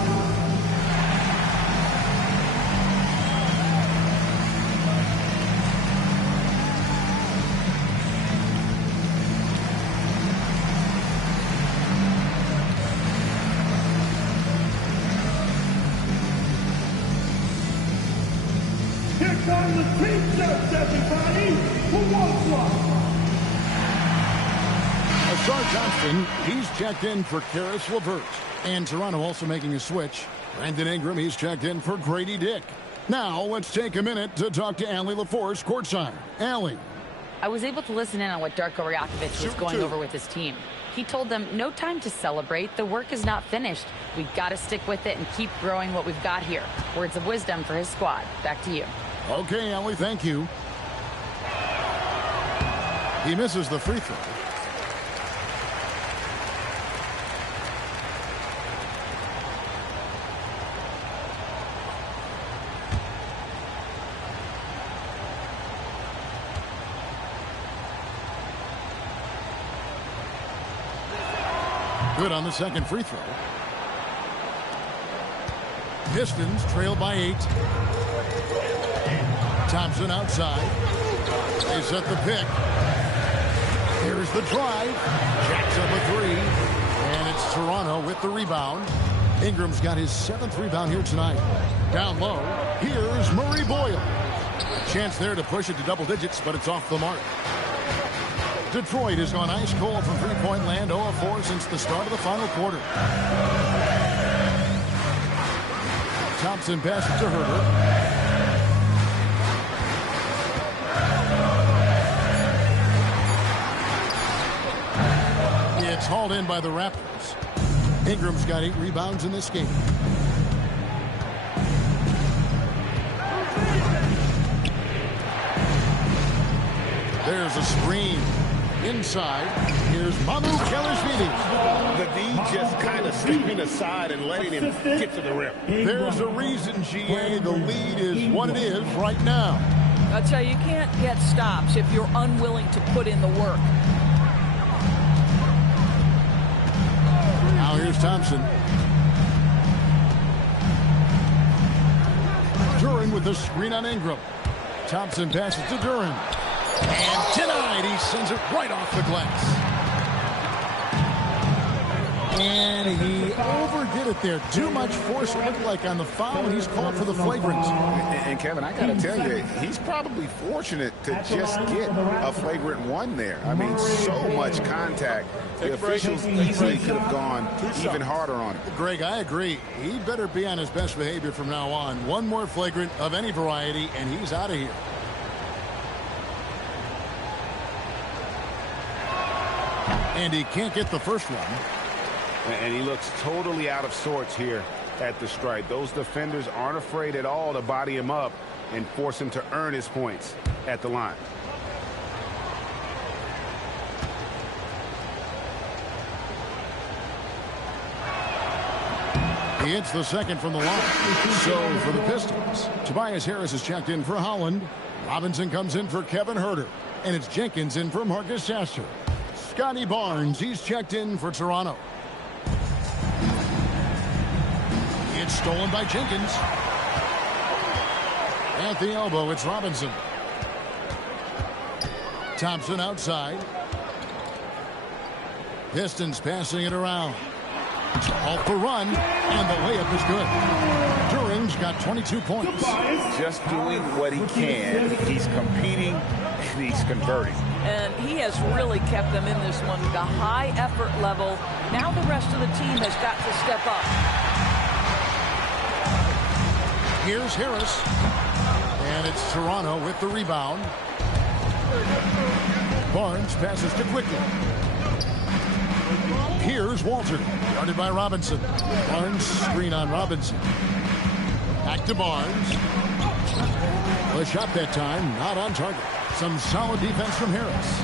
Here come the t-shirts, everybody! Who wants one? Asar Thompson, he's checked in for Karis LeVert. And Toronto also making a switch. Brandon Ingram, he's checked in for Grady Dick. Now, let's take a minute to talk to Allie LaForce courtside. Allie. I was able to listen in on what Darko Rajakovic was going over with his team. He told them, no time to celebrate. The work is not finished. We've got to stick with it and keep growing what we've got here. Words of wisdom for his squad. Back to you. Okay, Allie, thank you. He misses the free throw. Good on the second free throw. Pistons trail by 8. Thompson outside. They set the pick. Here's the drive. Jacks up a 3. And it's Toronto with the rebound. Ingram's got his 7th rebound here tonight. Down low, here's Murray Boyle. Chance there to push it to double digits, but it's off the mark. Detroit has gone ice cold from three-point land, 0 of 4 since the start of the final quarter. Thompson passes to Herter. It's hauled in by the Raptors. Ingram's got 8 rebounds in this game. There's a screen. Inside, here's Mamu Kelishvili. The D just kind of stepping aside and letting him get to the rim. There's a reason, GA, the lead is what it is right now. I tell you, you can't get stops if you're unwilling to put in the work. Now here's Thompson. Duren with the screen on Ingram. Thompson passes to Duren. And denied. He sends it right off the glass. And he overdid it there. Too much force, it looked like, on the foul, and he's called for the flagrant. And Kevin, I got to tell you, he's probably fortunate to just get a flagrant 1 there. I mean, so much contact. The officials easily could have gone even harder on him. Greg, I agree. He better be on his best behavior from now on. One more flagrant of any variety, and he's out of here. And he can't get the first one. And he looks totally out of sorts here at the stripe. Those defenders aren't afraid at all to body him up and force him to earn his points at the line. He hits the second from the line. So for the Pistons, Tobias Harris is checked in for Holland. Robinson comes in for Kevin Herter. And it's Jenkins in for Marcus Sasser. Scotty Barnes, he's checked in for Toronto. It's stolen by Jenkins. At the elbow, it's Robinson. Thompson outside. Pistons passing it around. Off the run, and the layup is good. Duren's got 22 points. Just doing what he can. He's competing, and he's converting. And he has really kept them in this one. The high effort level. Now the rest of the team has got to step up. Here's Harris. And it's Toronto with the rebound. Barnes passes to Quickly. Here's Walter, guarded by Robinson. Barnes screen on Robinson. Back to Barnes. The shot that time, not on target. Some solid defense from Harris.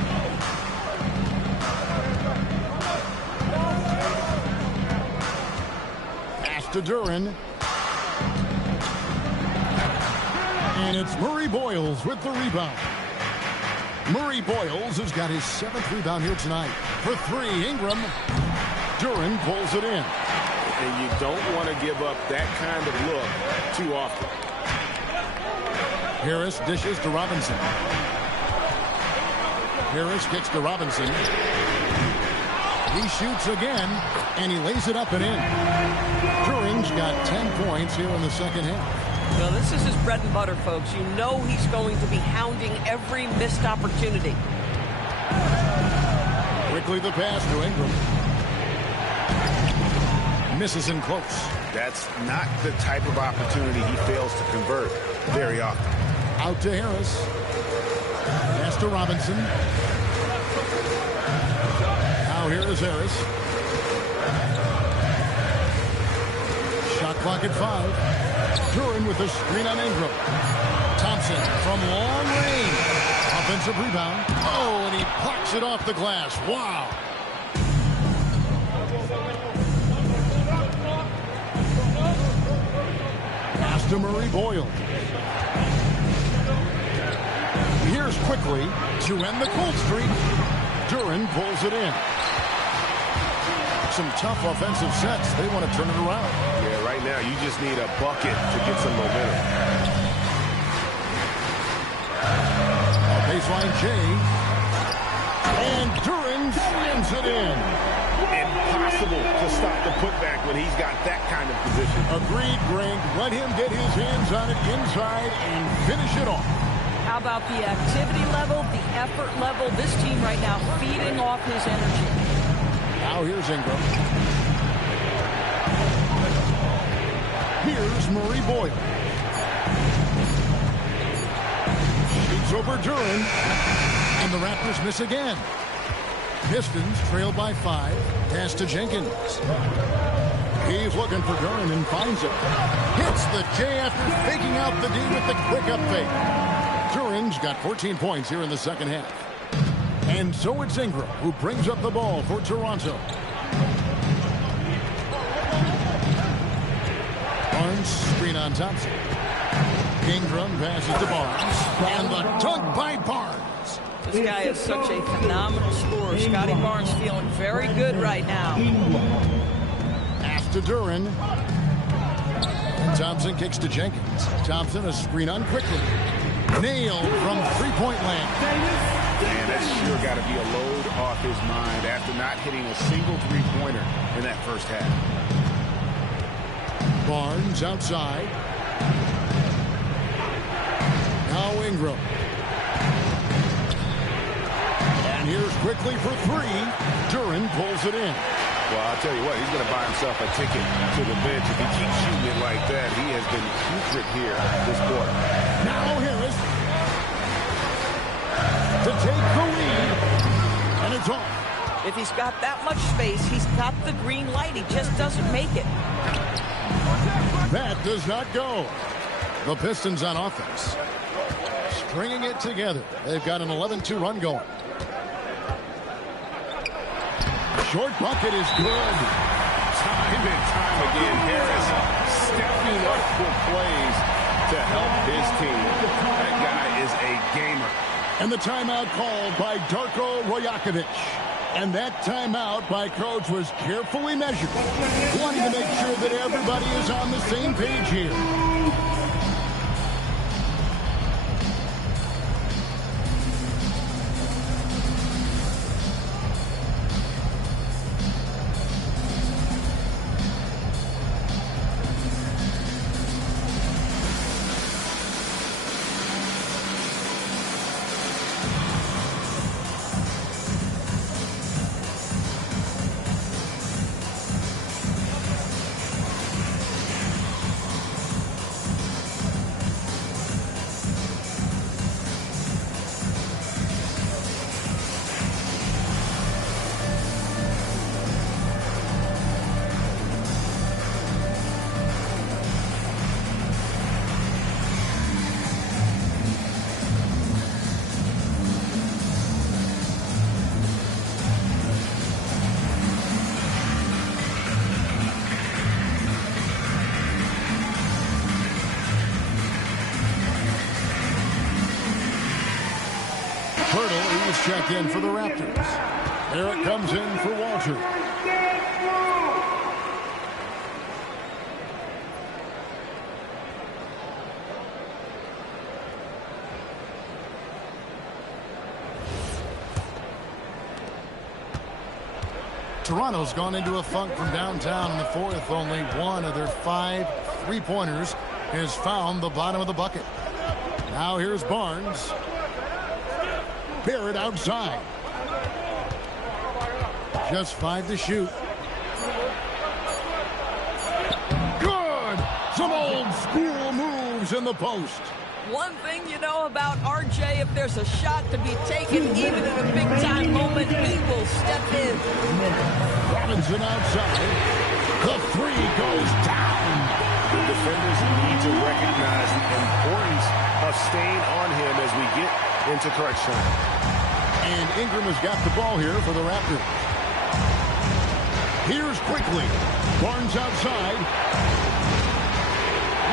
Pass to Duren. And it's Murray Boyles with the rebound. Murray Boyles has got his 7th rebound here tonight. For 3, Ingram. Duren pulls it in. And you don't want to give up that kind of look too often. Harris dishes to Robinson. Harris kicks to Robinson. He shoots again, and he lays it up and in. Duren's got 10 points here in the second half. Well, this is his bread and butter, folks. You know he's going to be hounding every missed opportunity. Quickly the pass to Ingram. Misses in close. That's not the type of opportunity he fails to convert very often. Out to Harris. Pass to Robinson. Now here is Harris. Shot clock at 5. Duren with the screen on Ingram. Thompson from long range. Offensive rebound. Oh, and he plucks it off the glass. Wow. Pass to Murray Boyle. Here's Quickly to end the cold streak. Duren pulls it in. some tough offensive sets. They want to turn it around. Yeah, right now you just need a bucket to get some momentum. Baseline J. And Duran slams it in. Impossible to stop the putback when he's got that kind of position. Agreed, Greg. Let him get his hands on it inside and finish it off. How about the activity level, the effort level? This team right now feeding off his energy. Now here's Ingram. Here's Murray Boyle. Shoots over Duran. And the Raptors miss again. Pistons trail by 5. Pass to Jenkins. He's looking for Duran and finds it. Hits the J after faking out the D with the quick up fake. Duran's got 14 points here in the second half. And so it's Ingram who brings up the ball for Toronto. Barnes, screen on Thompson. Ingram passes to Barnes. And the dunk by Barnes. This guy is such a phenomenal scorer. Scotty Barnes feeling very good right now. Pass to Duran. And Thompson kicks to Jenkins. Thompson a screen on quickly. Nailed from three-point land. Man, that's sure got to be a load off his mind after not hitting a single three-pointer in that first half. Barnes outside. Now Ingram. And here's quickly for 3. Duran pulls it in. Well, I'll tell you what, he's going to buy himself a ticket to the bench. If he keeps shooting it like that, he has been putrid here this quarter. Now Harris to take the lead. And it's off. If he's got that much space, he's got the green light. He just doesn't make it. That does not go. The Pistons on offense. Stringing it together. They've got an 11-2 run going. Short bucket is good. Time and time again, Harris stepping up with plays to help his team. That guy is a gamer. And the timeout called by Darko Rajakovic. And that timeout by coach was carefully measured, wanting to make sure that everybody is on the same page here. Check in for the Raptors. There it comes in for Walter. Toronto's gone into a funk from downtown in the fourth. Only one of their 5 3-pointers has found the bottom of the bucket. Now here's Barnes. Barrett outside. Just 5 to shoot. Good! Some old school moves in the post. One thing you know about RJ, if there's a shot to be taken, even in a big-time moment, he will step in. Robinson outside. The 3 goes down. The defenders need to recognize the importance of staying on him as we get into correction. And Ingram has got the ball here for the Raptors. Here's quickly. Barnes outside.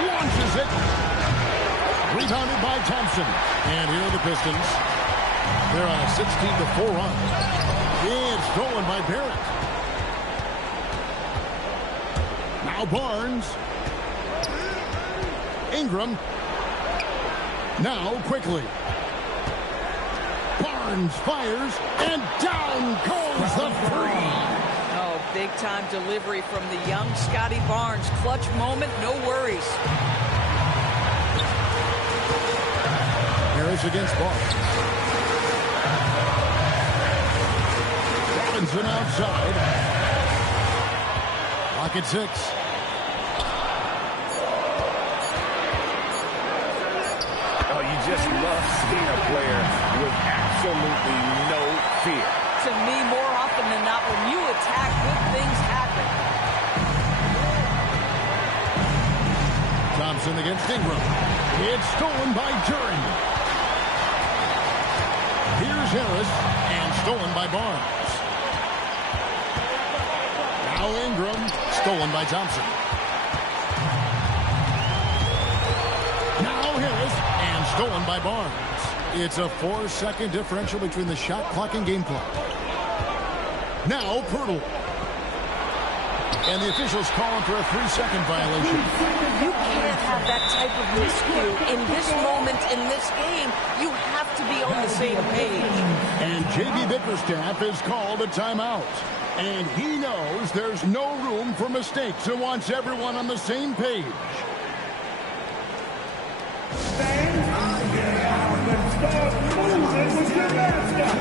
Launches it. Rebounded by Thompson. And here are the Pistons. They're on a 16-4 run. It's stolen by Barrett. Now Barnes. Ingram. Now quickly. Barnes fires, and down goes the three. Oh, big-time delivery from the young Scotty Barnes. Clutch moment, no worries. Harris against Barnes. Robinson outside. Lock at 6. Oh, you just love seeing a player with absolutely no fear. To me, more often than not, when you attack, good things happen. Thompson against Ingram. It's stolen by Duren. Here's Harris, and stolen by Barnes. Now Ingram, stolen by Thompson. Now Harris, and stolen by Barnes. It's a 4-second differential between the shot clock and game clock. Now Pirtle. And the officials calling for a 3-second violation. You can't have that type of miscue in this moment in this game. You have to be on the same page. And J.B. Bickerstaff has called a timeout. And he knows there's no room for mistakes and wants everyone on the same page. Let's start moving with your mascot.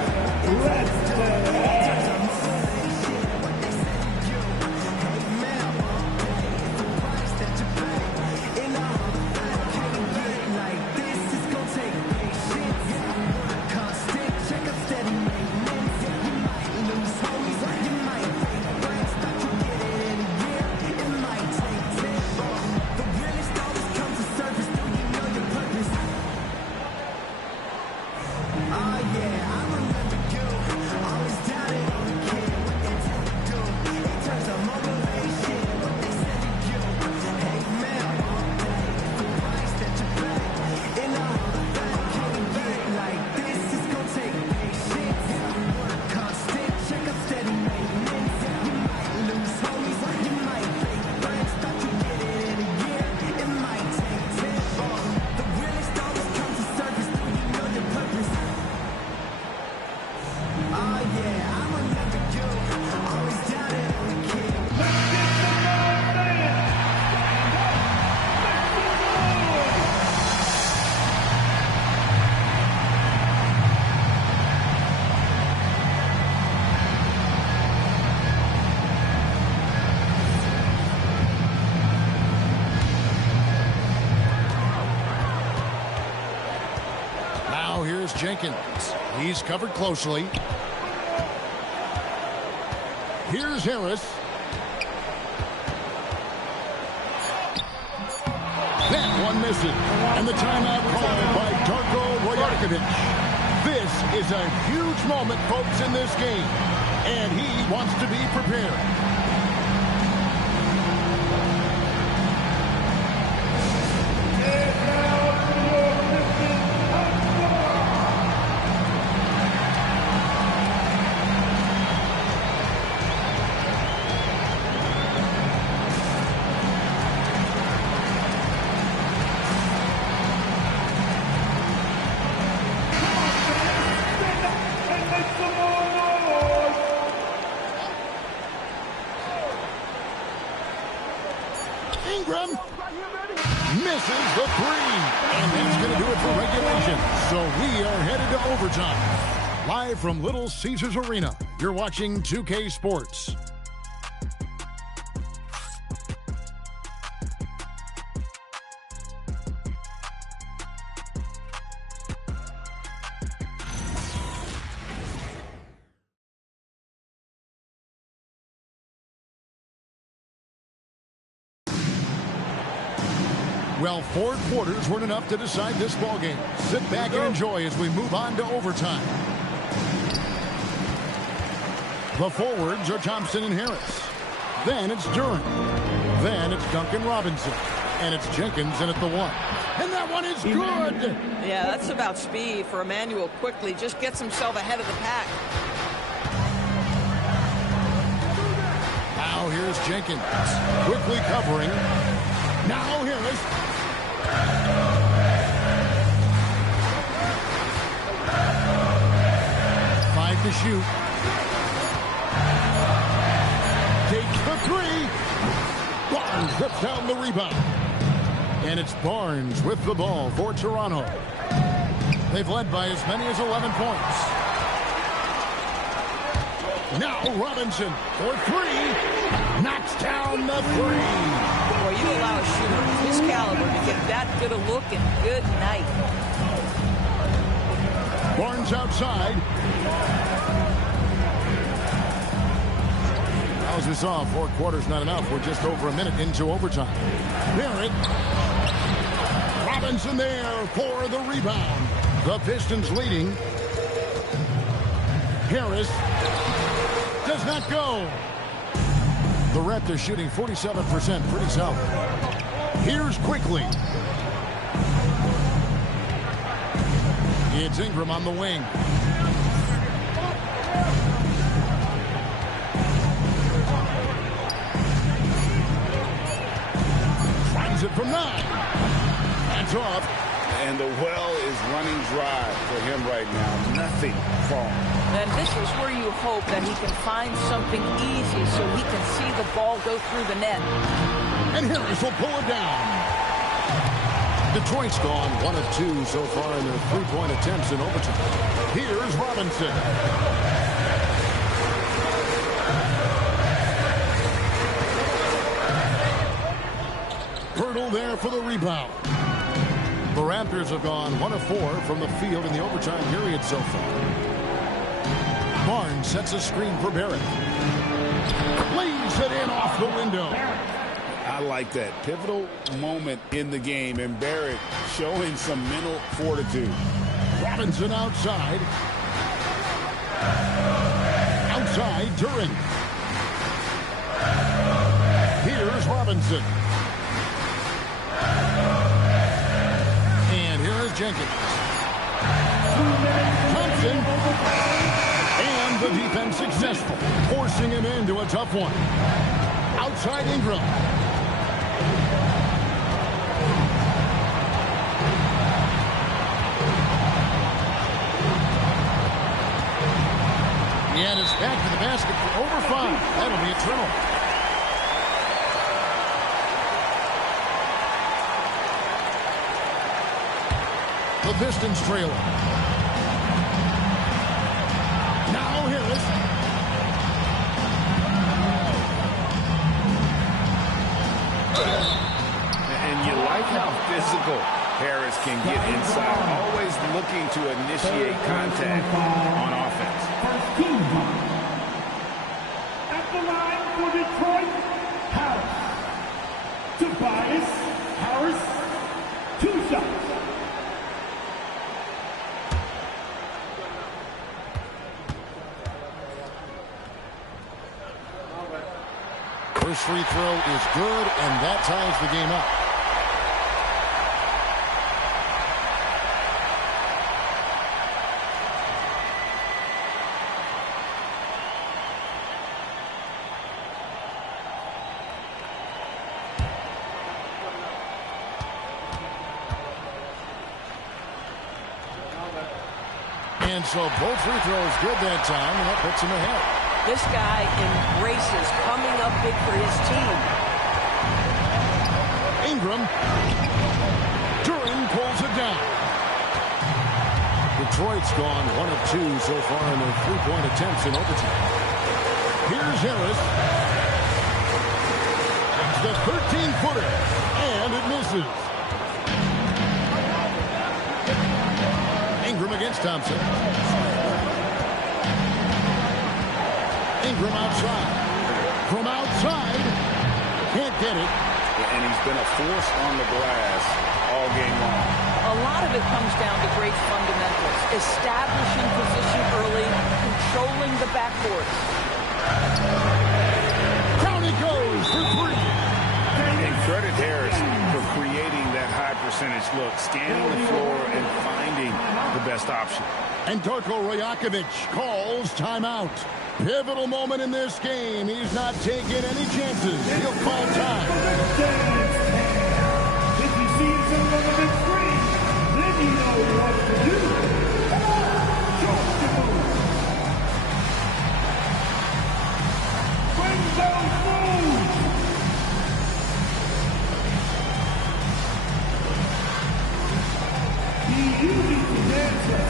Let's go. Jenkins. He's covered closely. Here's Harris. That one misses. And the timeout called by Darko Rajakovic. This is a huge moment, folks, in this game. And he wants to be prepared. Ingram misses the three. And that's going to do it for regulation. So we are headed to overtime. Live from Little Caesars Arena, you're watching 2K Sports. Well, 4 quarters weren't enough to decide this ballgame. Sit back and enjoy as we move on to overtime. The forwards are Thompson and Harris. Then it's Duren. Then it's Duncan Robinson. And it's Jenkins in at the 1. And that one is good! Yeah, that's about speed for Emmanuel quickly. Just gets himself ahead of the pack. Now Now here's Jenkins. Quickly covering. Now Harris. Five to shoot. Takes the three. Barnes rips down the rebound. And it's Barnes with the ball for Toronto. They've led by as many as 11 points. Now Robinson for three. Knocks down the three. Boy, you allow a shooter of his caliber to get that good a look, and good night. Barnes outside. As we saw, 4 quarters not enough. We're just over a minute into overtime. Barrett. Robinson there for the rebound. The Pistons leading. Harris does not go. The Raptors shooting 47%, pretty solid. Here's quickly. It's Ingram on the wing. Finds it from 9. That's off. And the well is running dry for him right now. Nothing falling. And this is where you hope that he can find something easy so he can see the ball go through the net. And Harris will pull it down. Detroit's gone 1 of 2 so far in their 3-point attempts in overtime. Here's Robinson. Hurdle there for the rebound. The Raptors have gone 1 of 4 from the field in the overtime period so far. Barnes sets a screen for Barrett. Lays it in off the window. I like that pivotal moment in the game, and Barrett showing some mental fortitude. Robinson outside. Outside, Duran. Here's Robinson. And here is Jenkins. Thompson. And the defense successful, forcing him into a tough one. Outside Ingram. And it's back to the basket for over 5. That'll be a triple. The Pistons trailing. Now Harris. And you like how physical Harris can get inside. Always looking to initiate contact on offense. At the line for Detroit, Harris. Tobias Harris, 2 shots. First free throw is good, and that ties the game up. And so both free throws good that time, and that puts him ahead. This guy embraces coming up big for his team. Ingram. Duran pulls it down. Detroit's gone 1 of 2 so far in their 3-point attempts in overtime. Here's Harris. It's the 13-footer, and it misses. Ingram against Thompson. Ingram outside. From outside. Can't get it. And he's been a force on the glass all game long. A lot of it comes down to great fundamentals. Establishing position early, controlling the backboard. Down he goes for 3. And credit Harris for creating that high percentage look, scanning the floor and finding the best option. And Darko Rajakovic calls timeout. Pivotal moment in this game. He's not taking any chances. He'll call time. If you see some on the big screen, then you know what to do. Short the move. Bring those moves. He uses the dancer.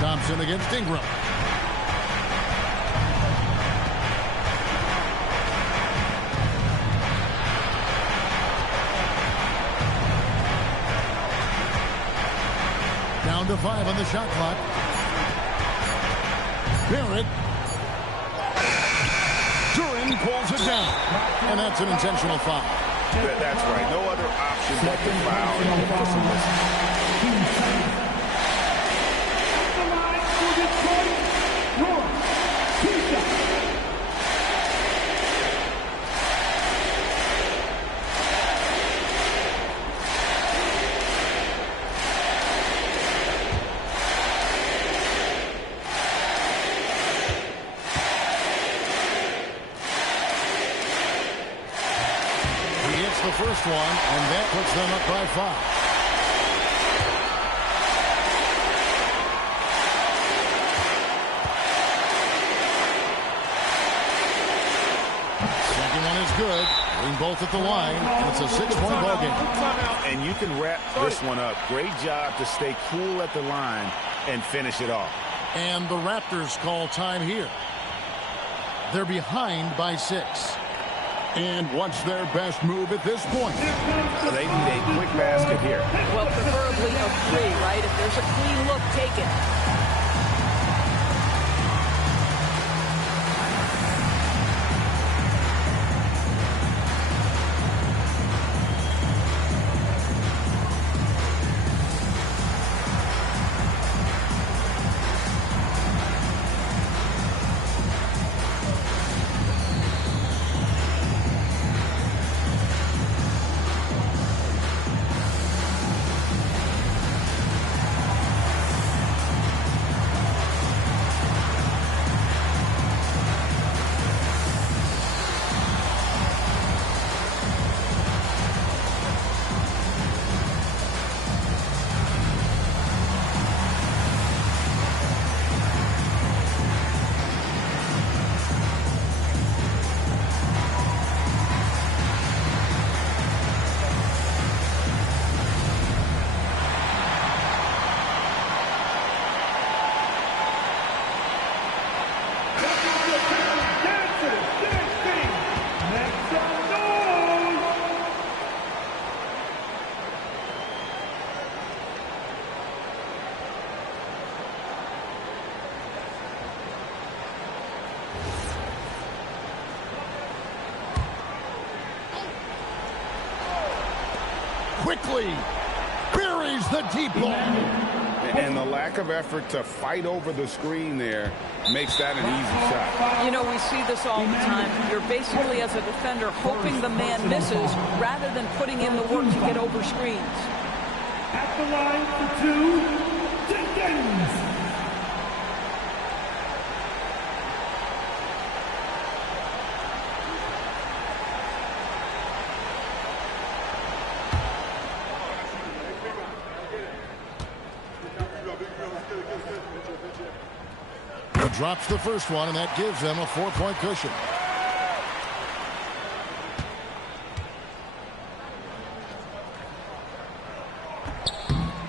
Thompson against Ingram. Down to 5 on the shot clock. Barrett. Duran pulls it down. And that's an intentional foul. That's right. No other option but to foul and get this one missing. The first one, and that puts them up by 5. Second one is good. Being both at the line, and it's a 6-point ball game. And you can wrap this one up. Great job to stay cool at the line and finish it off. And the Raptors call time here. They're behind by 6. And what's their best move at this point? They need a quick basket here. Well, preferably a 3, right? If there's a clean look, take it. Quickly buries the deep ball. And the lack of effort to fight over the screen there makes that an easy shot. You know, we see this all the time. You're basically, as a defender, hoping the man misses rather than putting in the work to get over screens. At the line for 2, Jenkins. drops the first one, and that gives them a 4-point cushion.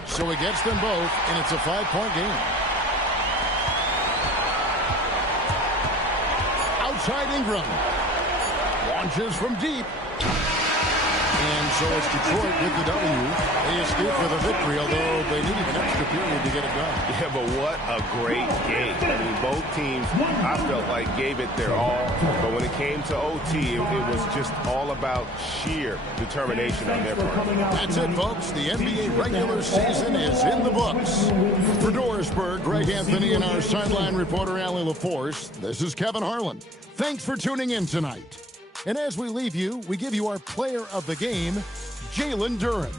So he gets them both, and it's a 5-point game. Outside Ingram. Launches from deep. And so it's Detroit with the W. They escape with a victory, although they needed an extra period to get it done. Yeah, but what a great game. I mean, both teams, I felt like, gave it their all. But when it came to OT, it was just all about sheer determination on their part. That's it, folks. The NBA regular season is in the books. For Dorisburg, Greg Anthony and our sideline reporter, Allie LaForce, this is Kevin Harlan. Thanks for tuning in tonight. And as we leave you, we give you our player of the game, Jalen Duren.